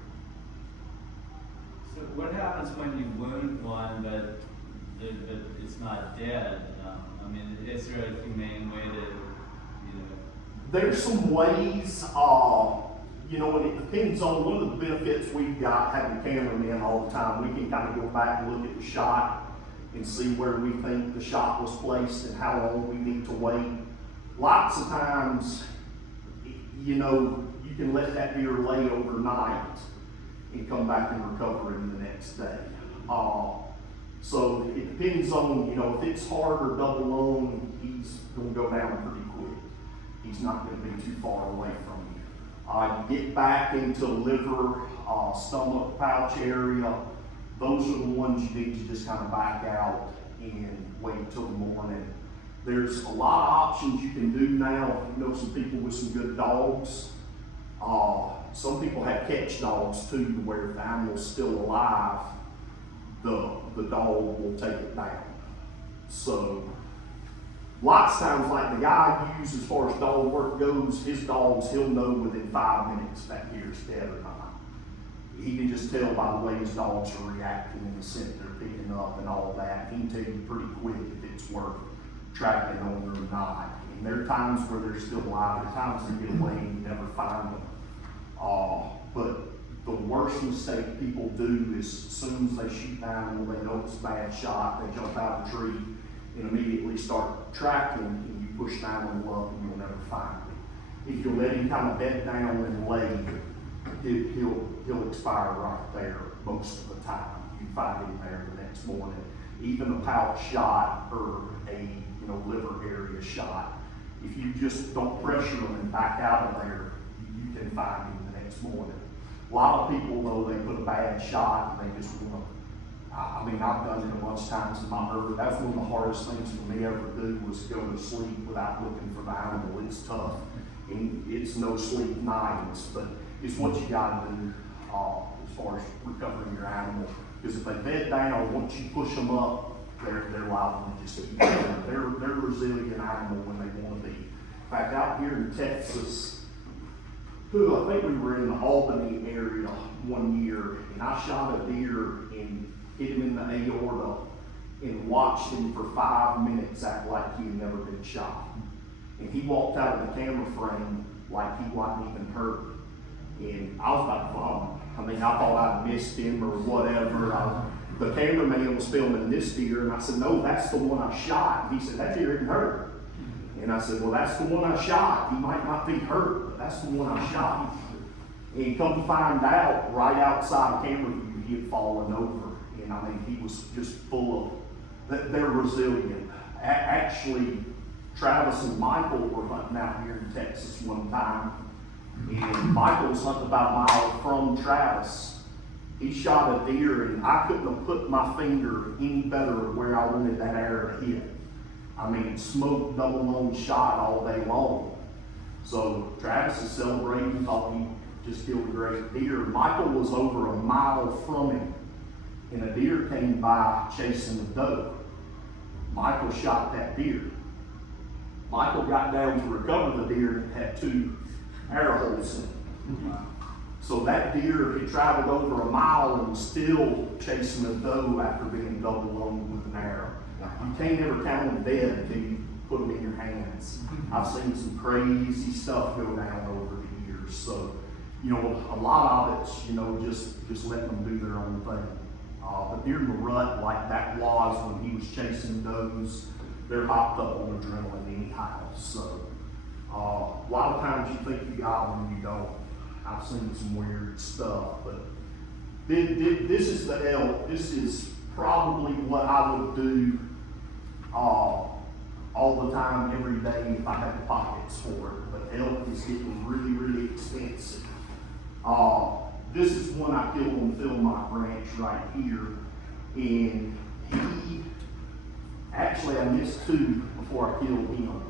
So what happens when you wound one, but it's not dead? I mean, is there a humane way to, There's some ways, and it depends on one of the benefits we've got having cameramen all the time. We can kind of go back and look at the shot and see where we think the shot was placed and how long we need to wait. Lots of times, you can let that deer lay overnight and come back and recover him the next day. So it depends on, if it's hard or double lung, he's going to go down pretty quick. He's not going to be too far away from you. You get back into liver, stomach, pouch area. Those are the ones you need to just kind of back out and wait till the morning. There's a lot of options you can do now. Some people with some good dogs. Some people have catch dogs too, where if the animal's still alive, the dog will take it down. So lots of times, like the guy I use as far as dog work goes, his dogs, he'll know within 5 minutes if that deer's dead or not. He can just tell by the way his dogs are reacting and the scent they're picking up and all that. He can tell you pretty quick if it's worth tracking on or not. And there are times where they're still alive, there are times they get away and you never find them. But the worst mistake people do is as soon as they shoot an animal, they know it's a bad shot, they jump out of a tree and immediately start tracking, and you push the animal up and you'll never find it. If you let him kind of bed down and lay, he'll expire right there most of the time. You find him there the next morning. Even a pouch shot or a liver area shot, if you just don't pressure them and back out of there, you can find him the next morning. A lot of people, though, they put a bad shot and they just want to. I've done it a bunch of times in my herd. That's one of the hardest things for me ever to do was go to sleep without looking for the animal. It's tough. And it's no sleep nights, but it's what you got to do as far as recovering your animal. Because if they bed down, once you push them up, they're liable to just keep going. They're a resilient animal when they want to be. In fact, out here in Texas, I think we were in the Albany area one year, and I shot a deer and hit him in the aorta and watched him for 5 minutes act like he had never been shot. And he walked out of the camera frame like he wasn't even hurt. And I was about to vomit. I thought I'd missed him or whatever. The cameraman was filming this deer, and I said, no, that's the one I shot. And he said, that deer isn't hurt. And I said, well, that's the one I shot. He might not be hurt, but that's the one I shot. And come to find out, right outside camera view, he had fallen over. And he was just full of, they're resilient. Actually, Travis and Michael were hunting out here in Texas one time. And Michael was hunting about a mile from Travis. He shot a deer, and I couldn't have put my finger any better where I wanted that arrow to hit. Smoked double lung shot all day long. So Travis is celebrating, thought he just killed a great deer. Michael was over a mile from him, and a deer came by chasing the doe. Michael shot that deer. Michael got down to recover the deer and had 2 arrow holes in it. So that deer had traveled over a mile and was still chasing a doe after being double lunged with an arrow. You can't ever count them dead until you put them in your hands. I've seen some crazy stuff go down over the years. So, a lot of it's, just letting them do their own thing. But during the rut, like that was when he was chasing does, they're hopped up on adrenaline anyhow. So, a lot of times you think you got them and you don't. I've seen some weird stuff, but this is the elk. This is probably what I would do all the time, every day, if I had the pockets for it. But elk is getting really, really expensive. This is one I killed on Philmont Ranch right here, and I missed 2 before I killed him.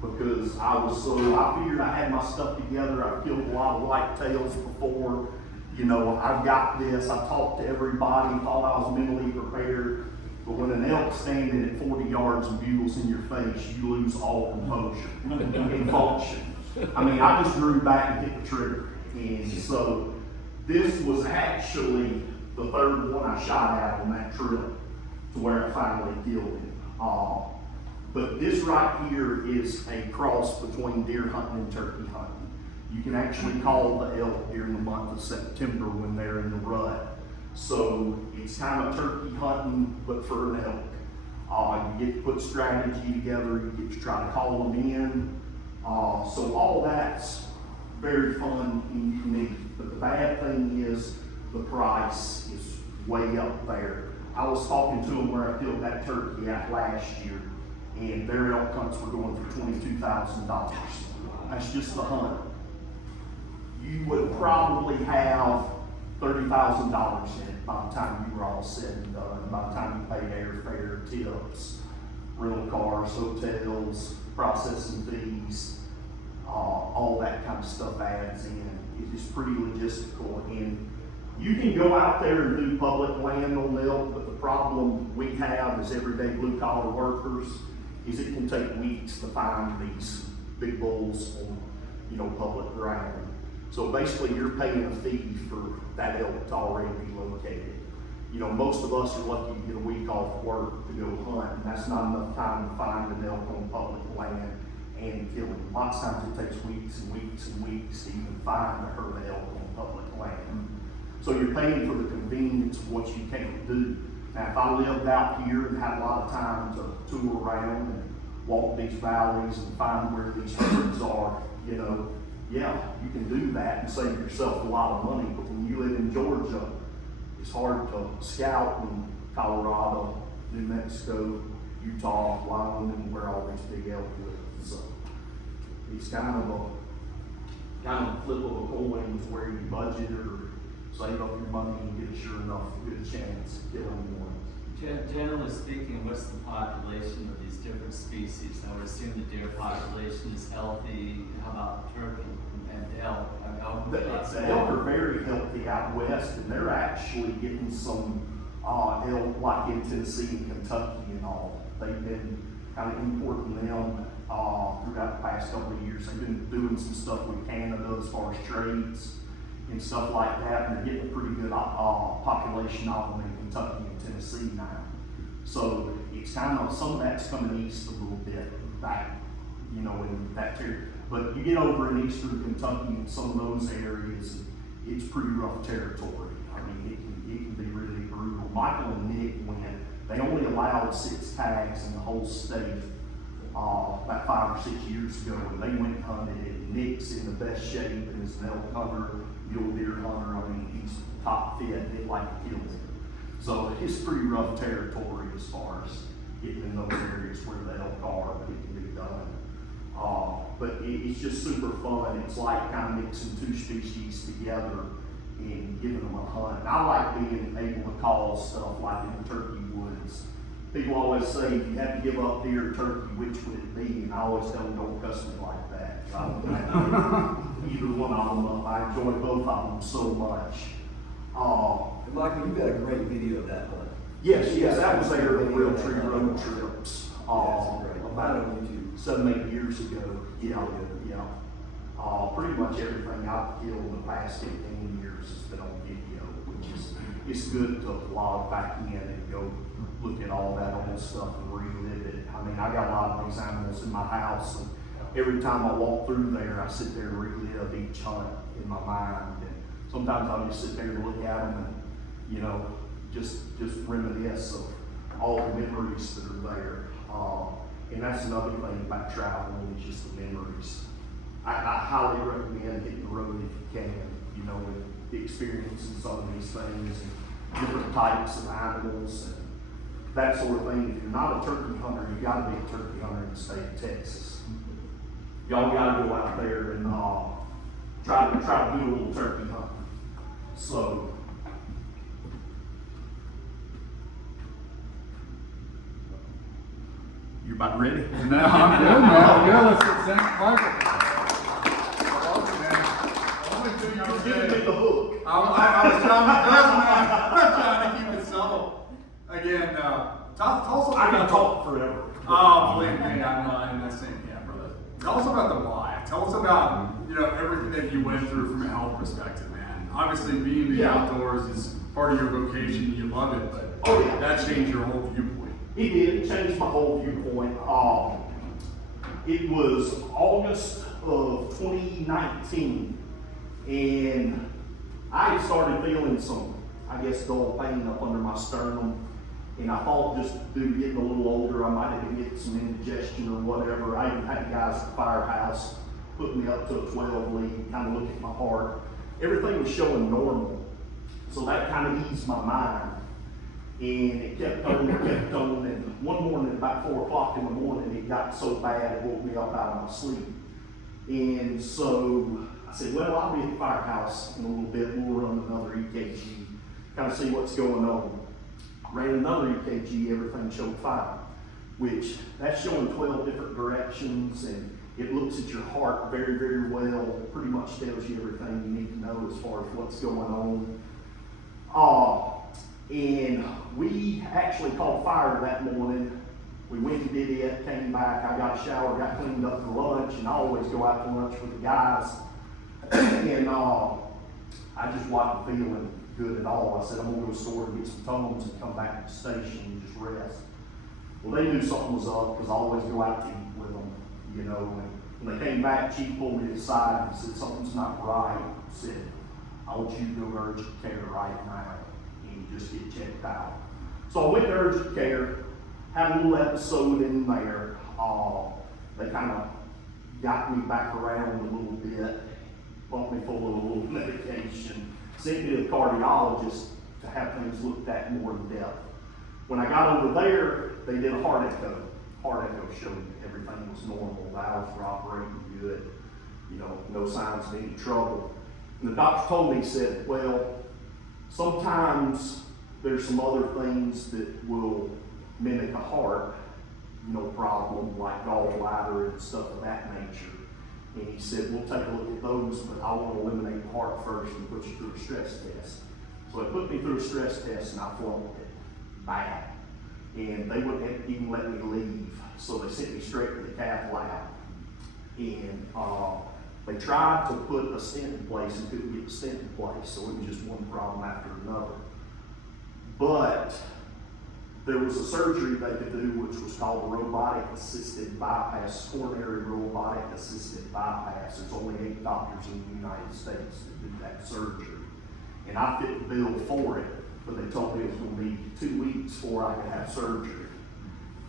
Because I figured I had my stuff together. I've killed a lot of whitetails before. I've got this. I talked to everybody, thought I was mentally prepared. But when an elk's standing at 40 yards and bugles in your face, you lose all composure and function. I mean, I just drew back and hit the trigger. And so this was actually the third one I shot at on that trip to where I finally killed him. But this right here is a cross between deer hunting and turkey hunting. You can actually call the elk during the month of September when they're in the rut. So it's kind of turkey hunting, but for an elk. You get to put strategy together, you get to try to call them in. So all that's very fun and unique. But the bad thing is the price is way up there. I was talking to them where I killed that turkey at last year, and their elk hunts were going for $22,000. That's just the hunt. You would probably have $30,000 in it by the time you were all said and done. By the time you paid airfare, tips, rental cars, hotels, processing fees, all that kind of stuff adds in. It is pretty logistical, and you can go out there and do public land on elk, but the problem we have as everyday blue collar workers is it can take weeks to find these big bulls on, public ground. So basically you're paying a fee for that elk to already be located. Most of us are lucky to get a week off work to go hunt, and that's not enough time to find an elk on public land and kill him. Lots of times it takes weeks and weeks and weeks to even find a herd of elk on public land. So you're paying for the convenience of what you can't do. Now, if I lived out here and had a lot of time to tour around and walk these valleys and find where these herds are, yeah, you can do that and save yourself a lot of money. But when you live in Georgia, it's hard to scout in Colorado, New Mexico, Utah, Wyoming, where all these big elk live. So it's kind of a flip of a coin to where you budget or save up your money and get a sure enough good chance of killing one. Generally speaking, what's the population of these different species? I would assume the deer population is healthy. How about turkey and elk? The elk are very healthy out west, and they're actually getting some elk like in Tennessee and Kentucky and all. They've been kind of importing them throughout the past couple of years. They've been doing some stuff with Canada as far as trades and stuff like that, and they're getting a pretty good population of them in Kentucky and Tennessee now. So it's kind of, some of that's coming east a little bit back, in that territory. But you get over in eastern Kentucky and some of those areas, it's pretty rough territory. I mean, it can be really brutal. Michael and Nick went, they only allowed 6 tags in the whole state about 5 or 6 years ago, and they went and hunted it. Nick's in the best shape and is an elk hunter, mule deer hunter. I mean, he's top fit, he'd like to kill him. So it's pretty rough territory as far as getting in those areas where the elk are, but it can be done. But it's just super fun. It's like kind of mixing 2 species together and giving them a hunt. And I like being able to call stuff like in the turkey woods. People always say, if you had to give up deer or turkey, which would it be? And I always tell them, don't cuss me like that. I don't have to give either one of them up. I enjoy both of them so much. Michael, you got a great video of that one. Yes, that was there at Real Tree Road Trips. About on YouTube. 7-8 years ago. Yeah. Pretty much everything I've killed in the past 15 years has been on video, which is, it's good to log back in and go look at all that old stuff and relive it. I mean, I got a lot of these animals in my house, and every time I walk through there, I sit there and relive each hunt in my mind. And sometimes I'll just sit there and look at them and, just reminisce of all the memories that are there. And that's another thing about traveling, is just the memories. I highly recommend hitting the road if you can, and experiencing some of these things and different types of animals and that sort of thing. If you're not a turkey hunter, you got to be a turkey hunter in the state of Texas. Y'all got to go out there and try to do a little turkey hunting. So. You about ready? No, I'm good, man. I'm good. Let's get St. Michael. Give me the hook. I was trying to keep it simple. Again, tell us I can talk forever. Oh, believe me, I'm not in that same camp, brother. Tell us about the why. Tell us about, you know, everything that you went through from a health perspective, man. Obviously, being in the outdoors is part of your vocation. You love it, but that changed your whole viewpoint. It did. It changed my whole viewpoint. It was August of 2019, and I had started feeling some, I guess, dull pain up under my sternum. And I thought just due to getting a little older, I might have been getting some indigestion or whatever. I even had the guys at the firehouse put me up to a 12 lead, kind of look at my heart. Everything was showing normal. So that kind of eased my mind. And it kept on, and one morning at about 4 o'clock in the morning, it got so bad it woke me up out of my sleep. And so I said, well, I'll be at the firehouse in a little bit, we'll run another EKG, kind of see what's going on. Ran another EKG, everything showed fine, which that's showing 12 different directions, and it looks at your heart very, very well. It pretty much tells you everything you need to know as far as what's going on. And we actually called fire that morning. We went and did it, came back, I got a shower, got cleaned up for lunch, and I always go out to lunch with the guys. And I just wasn't feeling good at all. I said, I'm gonna go to the store and get some Tums and come back to the station and just rest. Well, they knew something was up because I always go out to eat with them, you know. And when they came back, Chief pulled me aside and said, something's not right. I said, I want you to go to urgent care right now and just get checked out. So I went to urgent care, had a little episode in there. They kind of got me back around a little bit, bumped me full of a little medication, sent me to the cardiologist to have things looked at more in depth. When I got over there, they did a heart echo. Heart echo showed everything was normal, valves were operating good, you know, no signs of any trouble. And the doctor told me, he said, well, sometimes there's some other things that will mimic a heart, you know, problem like gallbladder and stuff of that nature. And he said, we'll take a look at those, but I want to eliminate the heart first and put you through a stress test. So they put me through a stress test and I flunked it bad. And they wouldn't even let me leave. So they sent me straight to the cath lab. And they tried to put a stent in place and couldn't get the stent in place. So it was just one problem after another. But there was a surgery they could do which was called a robotic assisted bypass, coronary robotic assisted bypass. There's only 8 doctors in the United States that do that surgery. And I fit the bill for it, but they told me it was going to be 2 weeks before I could have surgery.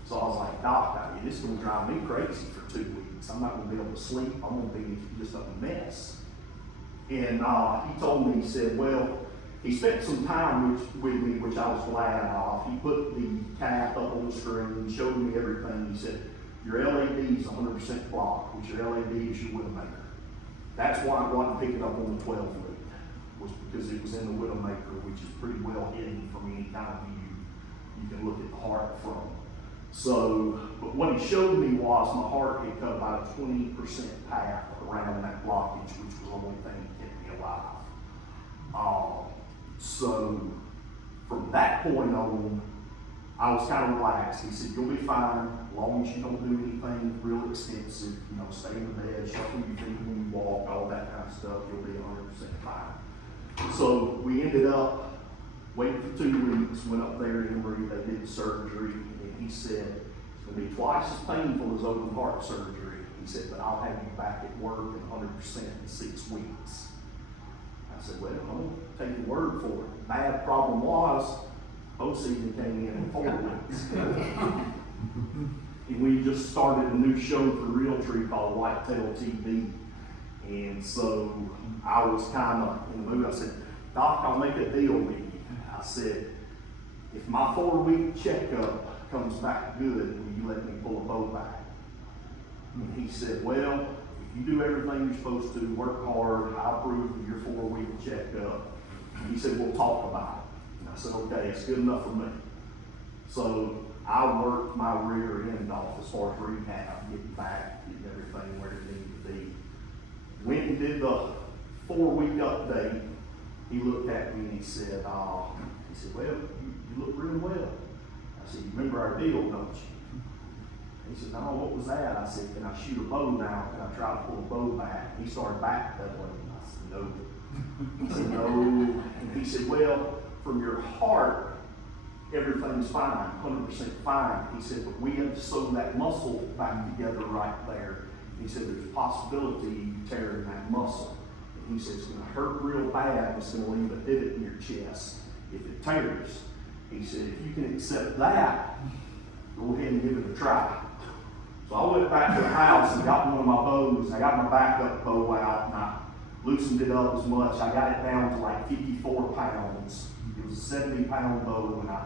So I was like, Doc, I mean, this is going to drive me crazy for 2 weeks. I'm not going to be able to sleep. I'm going to be just a mess. And he told me, he said, well, he spent some time with me, which I was glad of. He put the cath up on the screen, showed me everything. He said, your LAD is 100% blocked, which your LAD is your Widowmaker. That's why I wanted to pick it up on the 12 lead, was because it was in the Widowmaker, which is pretty well hidden from any kind of view you can look at the heart from. So, but what he showed me was my heart had cut about a 20% path around that blockage, which was the only thing that kept me alive. So from that point on, I was kind of relaxed. He said, you'll be fine as long as you don't do anything real extensive, you know, stay in the bed, shuffle your feet when you walk, all that kind of stuff, you'll be 100% fine. So we ended up waiting for 2 weeks, went up there in Emory, they did the surgery, and he said, it's going to be twice as painful as open heart surgery. He said, but I'll have you back at work at 100% in 6 weeks. I said, well, I'm going to take your word for it. Bad problem was, postseason came in 4 weeks. And we just started a new show for Realtree called Whitetail TV. And so I was kind of in the mood. I said, Doc, I'll make a deal with you. I said, if my 4-week checkup comes back good, will you let me pull a bow back? And he said, well, you do everything you're supposed to, work hard, I approve of your 4-week checkup. He said, we'll talk about it. And I said, okay, it's good enough for me. So I worked my rear end off as far as rehab, getting back, getting everything where it needed to be. Went and did the 4-week update. He looked at me and he said, well, you look real well. I said, you remember our deal, don't you? He said, no, what was that? I said, can I shoot a bow now? Can I try to pull a bow back? He started backpedaling. I said, no. He said, no. And he said, well, from your heart, everything's fine, 100% fine. He said, but we have to sew that muscle back together right there. He said, there's a possibility you tearing that muscle. And he said, it's going to hurt real bad. It's going to leave a divot in your chest if it tears. He said, if you can accept that, go ahead and give it a try. So I went back to the house and got one of my bows. I got my backup bow out and I loosened it up as much. I got it down to like 54 pounds. It was a 70-pound bow and I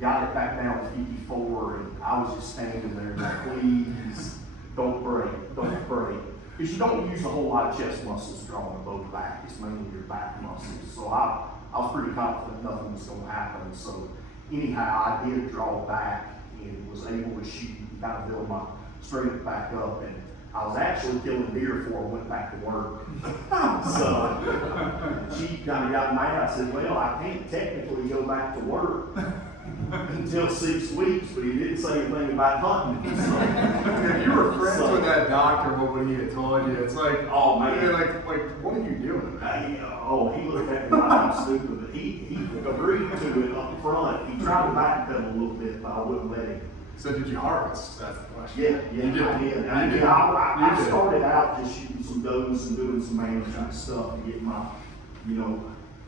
got it back down to 54 and I was just standing there like, please, don't break, don't break. Because you don't use a whole lot of chest muscles drawing a bow back. It's mainly your back muscles. So I was pretty confident nothing was going to happen. So anyhow, I did draw back and was able to shoot and kind of build my strength back up. And I was actually killing deer before I went back to work. So she kind of got mad. I said, well, I can't technically go back to work until 6 weeks, but he didn't say anything about hunting. So, If you were friends with that doctor, what would he have told you? It's like, oh man, like, what are you doing? he looked at me like I'm stupid, but he agreed to it up front. He tried to backpedal a little bit, but I wouldn't let him. So did you harvest? That's the question. Yeah, You did. I did. You did. I You did. started out just shooting some does and doing some management stuff to get my,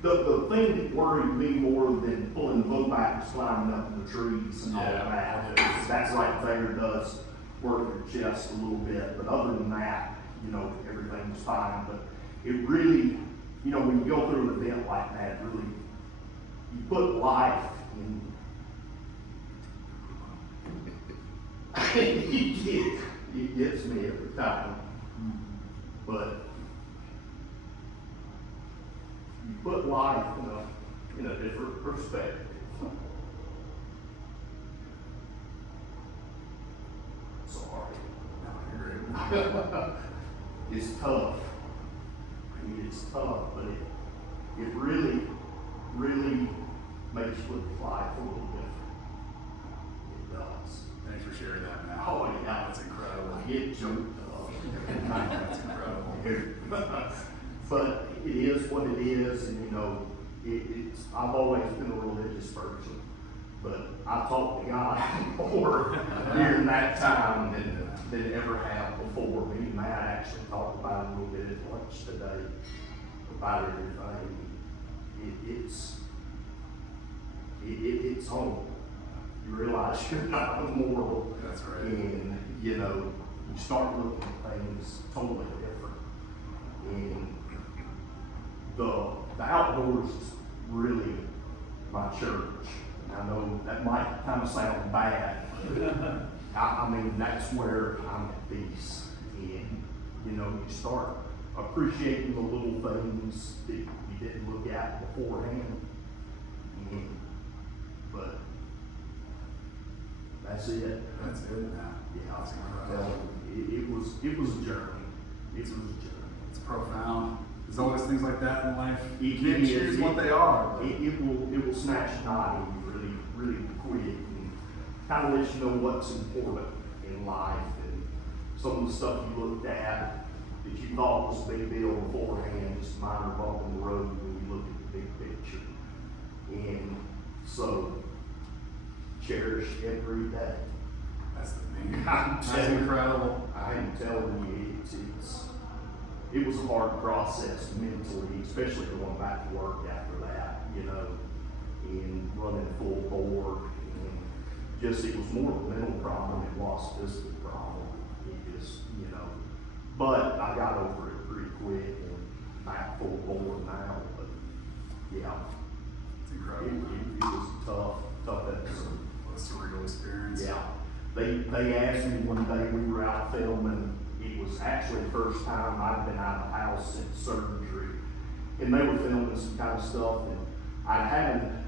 the thing that worried me more than pulling the bow back was climbing up in the trees and all that. That's right there does work your chest a little bit, but other than that, everything was fine. But it really, when you go through an event like that, really, you put life in. It gets me every time. But you put life in a different perspective. Sorry. It's tough. It's tough, but it really, really makes you look at life a little different. It does. Thanks for sharing that, man. Oh, yeah. That's incredible. I get joked up. That's incredible. But it is what it is, and it's. I've always been a religious person, but I talked to God more during that time than ever have before. Me and Matt actually talked about it a little bit at lunch today about everything. It's home. You realize you're not immortal. That's right. And you start looking at things totally different. And the outdoors is really my church. And I know that might kind of sound bad. I mean, that's where I'm at peace. And you start appreciating the little things that you didn't look at beforehand. But that's it. That's it, man. Yeah, That's incredible. it was a journey. It was a journey. It's profound. There's always things like that in life. You It can't is. choose what they are. It will snatch an eye of you really, really quick and kind of let you know what's important in life and some of the stuff you looked at that you thought was a big deal beforehand, just a minor bump in the road when you look at the big picture. And so cherish every day. That's the thing. I'm That's telling you. incredible. I am telling you, it was a hard process mentally, especially going back to work after that, and running full board. And just, it was more of a mental problem than it was a physical problem. It just, but I got over it pretty quick and back full board now. But yeah, It's it incredible. was a tough episode. What a surreal experience. Yeah. They asked me one day, we were out filming, it was actually the first time I'd been out of the house since surgery. And they were filming some kind of stuff, and I had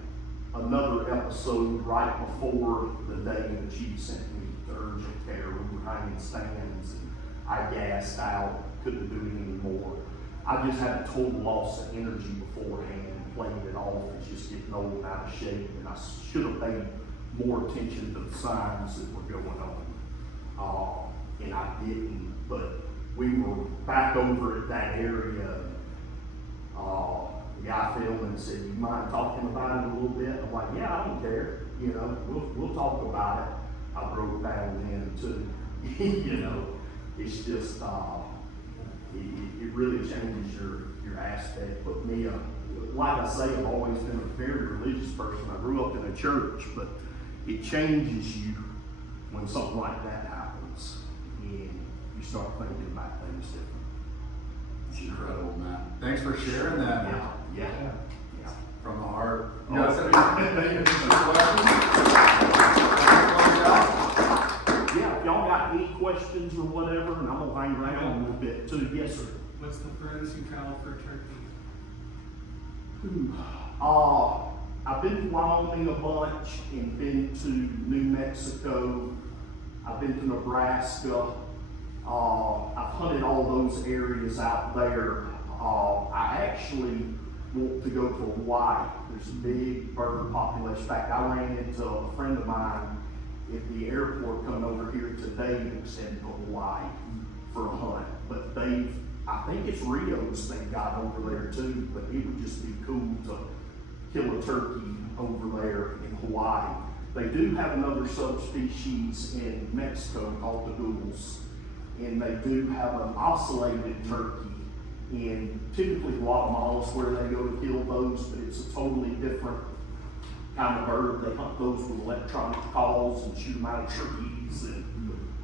another episode right before the day the chief sent me to urgent care. We were hanging stands, and I gassed out, couldn't do it anymore. I just had a total loss of energy beforehand and played it off as just getting old and out of shape, and I should have paid more attention to the signs that were going on. and I didn't, but we were back over at that area. The guy filmed and said, "You mind talking about it a little bit?" I'm like, "Yeah, I don't care. You know, we'll talk about it." I broke down then too. You know, it's just it really changes your aspect. But me, like I say, I've always been a very religious person. I grew up in a church, but it changes you when something like that happens, and you start thinking about things different. It's incredible, Matt. Thanks for sharing that. Yeah. From the heart. Oh. You guys have any questions? Yeah, if y'all got any questions or whatever, and I'm gonna hang around a little bit too. Yes, sir. What's the furthest you travel for turkey? I've been to Wyoming a bunch and been to New Mexico. I've been to Nebraska. I've hunted all those areas out there. I actually want to go to Hawaii. There's a big bird population. In fact, I ran into a friend of mine at the airport coming over here today who was heading to Hawaii for a hunt. But I think it's Rios they've got over there too, but it would just be cool to kill a turkey over there in Hawaii. They do have another subspecies in Mexico called the ghouls, and they do have an ocellated turkey in typically Guatemala is where they go to kill those, but it's a totally different kind of bird. They hunt those with electronic calls and shoot them out of trees and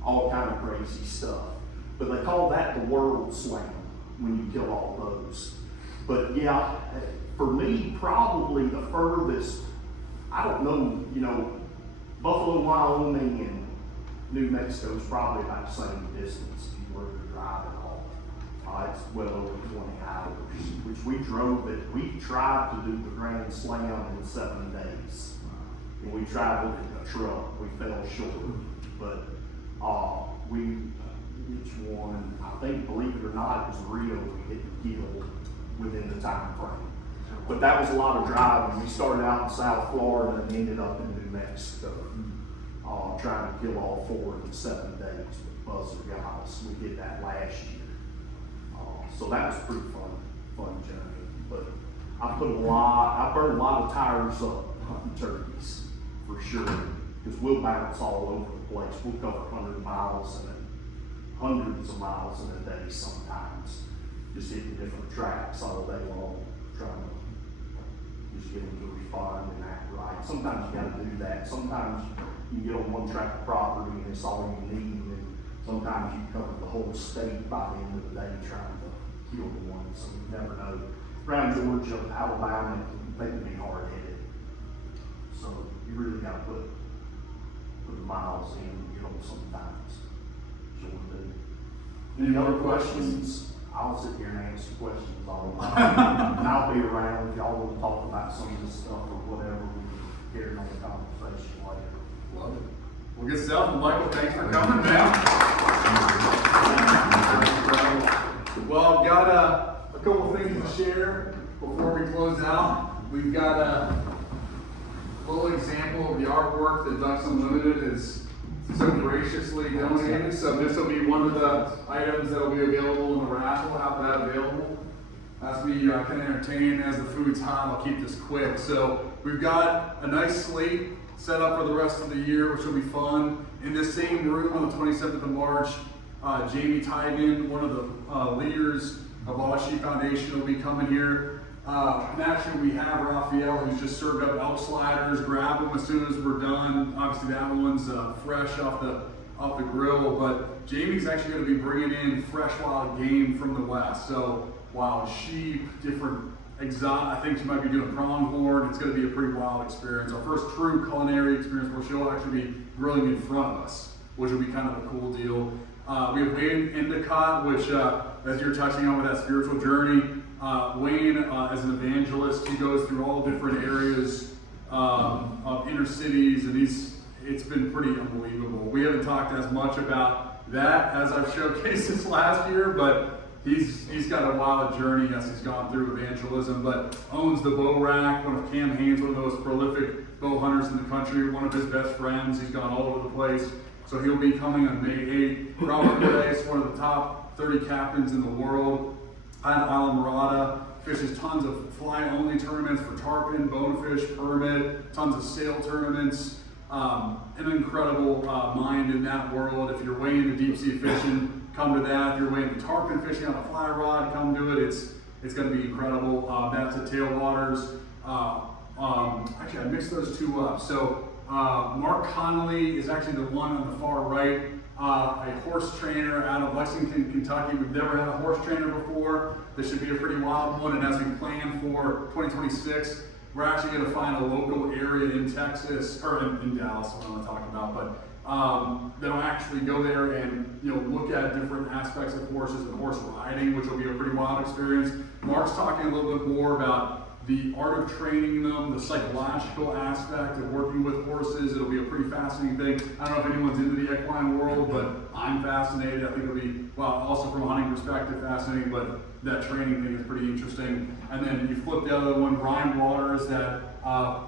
all kind of crazy stuff. But they call that the world slam when you kill all those. But yeah, for me, probably the furthest, I don't know, you know, Buffalo, Wyoming and New Mexico is probably about the same distance if you were to drive it all. It's well over 20 hours, which we drove it. We tried to do the Grand Slam in 7 days. And we traveled in a truck. We fell short. But which one? I think, believe it or not, it was Rio we didn't kill within the time frame. But that was a lot of driving. We started out in South Florida and ended up in New Mexico, trying to kill all 4 in 7 days with buzzer guys. We did that last year. So that was a pretty fun journey. But I burned a lot of tires up hunting turkeys, for sure. Because we'll bounce all over the place. We'll cover 100 miles and hundreds of miles in a day sometimes. Just hitting different tracks all day long, trying to just get them to respond and act right. Sometimes you gotta do that. Sometimes you can get on one tract of property and it's all you need. And sometimes you cover the whole state by the end of the day trying to kill the one. So you never know. Around Georgia, Alabama, they can be hard-headed. So you really gotta put the miles in, you know, sometimes. Sure do. Any other questions? I'll sit here and answer questions all the time. And I'll be around if y'all want to talk about some of this stuff or whatever. We can carry on the conversation later. Love it. Well, good stuff. And Michael, thanks for coming, man. Well, I've got a couple things to share before we close out. We've got a little example of the artwork that Ducks Unlimited has so graciously donated. So this will be one of the items that will be available in the raffle. We'll have that available as we can entertain. As the food's hot, I'll keep this quick. So we've got a nice slate set up for the rest of the year, which will be fun. In this same room on the 27th of March, Jamie Tygan, one of the leaders of Ashi Foundation, will be coming here. Naturally, we have Raphael, who's just served up elk sliders. Grab them as soon as we're done. Obviously, that one's fresh off the grill. But Jamie's actually going to be bringing in fresh wild game from the west. So wild sheep, different exotic. I think she might be doing pronghorn. It's going to be a pretty wild experience. Our first true culinary experience where she'll actually be grilling in front of us, which will be kind of a cool deal. We have Wayne Endicott, which, as you're touching on with that spiritual journey, Wayne, as an evangelist, he goes through all different areas of inner cities, and it's been pretty unbelievable. We haven't talked as much about that as I've showcased this last year, but he's got a wild journey as he's gone through evangelism, but owns the Bow Rack, one of Cam Haynes, one of the most prolific bow hunters in the country, one of his best friends. He's gone all over the place. So he'll be coming on May 8th. Robert Grace, one of the top 30 captains in the world at Isla Mirada, fishes tons of fly-only tournaments for tarpon, bonefish, permit, tons of sail tournaments. An incredible mind in that world. If you're way into deep sea fishing, come to that. If you're way into tarpon fishing on a fly rod, come do it. It's going to be incredible. That's at Tailwaters. Actually, I mixed those two up. So Mark Connolly is actually the one on the far right, a horse trainer out of Lexington, Kentucky. We've never had a horse trainer before. This should be a pretty wild one. And as we plan for 2026, we're actually going to find a local area in Texas, or in Dallas, what I'm talking about, but that'll actually go there and look at different aspects of horses and horse riding, which will be a pretty wild experience. Mark's talking a little bit more about the art of training them, the psychological aspect of working with horses. It'll be a pretty fascinating thing. I don't know if anyone's into the equine world, but I'm fascinated. I think it'll be, well, also from a hunting perspective, fascinating, but that training thing is pretty interesting. And then you flip the other one, Ryan Waters, that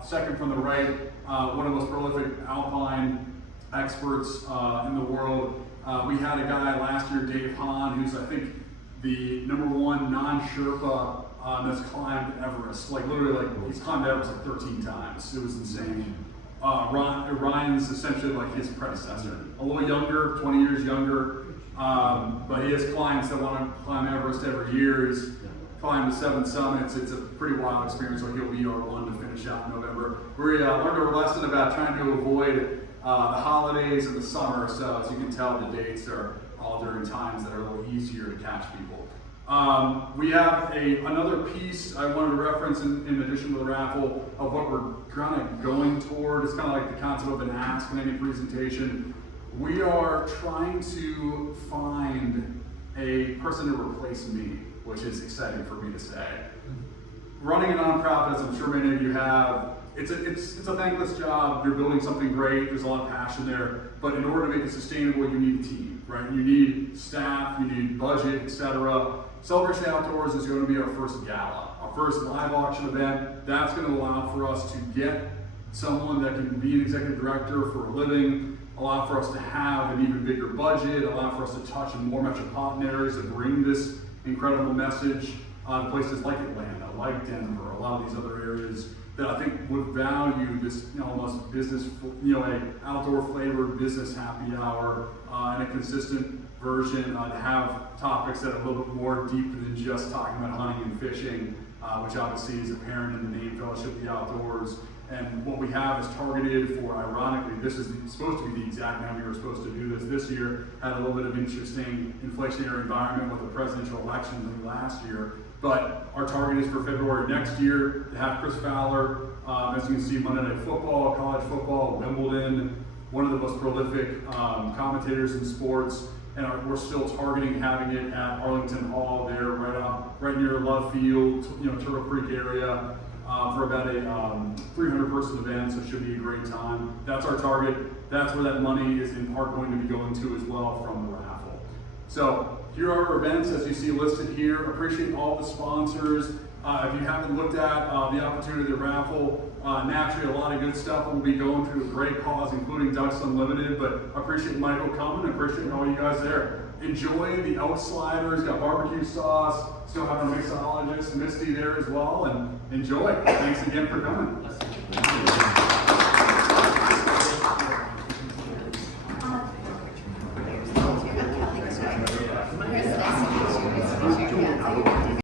second from the right, one of the most prolific alpine experts in the world. We had a guy last year, Dave Hahn, who's I think the #1 non-Sherpa that's climbed Everest. Like literally, he's climbed Everest like 13 times. It was insane. Ryan's essentially like his predecessor, a little younger, 20 years younger, but he has clients that want to climb Everest every year. He's climbed the 7 summits. It's a pretty wild experience, so he'll be our one to finish out in November. We learned a lesson about trying to avoid the holidays and the summer, so as you can tell, the dates are all during times that are a little easier to catch people. We have another piece I wanted to reference in addition to the raffle of what we're kind of going toward. It's kind of like the concept of an ask in any presentation. We are trying to find a person to replace me, which is exciting for me to say. Running a nonprofit, as I'm sure many of you have, it's a thankless job. You're building something great. There's a lot of passion there. But in order to make it sustainable, you need a team, right? You need staff, you need budget, etc. Celebration Outdoors is going to be our first gala, our first live auction event. That's going to allow for us to get someone that can be an executive director for a living, allow for us to have an even bigger budget, allow for us to touch in more metropolitan areas and bring this incredible message to places like Atlanta, like Denver, a lot of these other areas that I think would value this almost business, an outdoor flavored business happy hour and a consistent version to have topics that are a little bit more deep than just talking about hunting and fishing, which obviously is apparent in the name Fellowship of the Outdoors. And what we have is targeted for, ironically, this is supposed to be the exact time we were supposed to do this year. Had a little bit of interesting inflationary environment with the presidential election last year. But our target is for February next year to have Chris Fowler, as you can see, Monday Night Football, college football, Wimbledon, one of the most prolific commentators in sports. And we're still targeting having it at Arlington Hall there, right near Love Field, Turtle Creek area, for about a 300-person event, so it should be a great time. That's our target. That's where that money is in part going to be going to as well from the raffle. So here are our events as you see listed here. Appreciate all the sponsors. If you haven't looked at the opportunity of the raffle, naturally a lot of good stuff will be going to a great cause, including Ducks Unlimited, but appreciate Michael coming, appreciate all you guys there. Enjoy the elk sliders, got barbecue sauce, still have our mixologist, Misty there as well, and enjoy. Thanks again for coming.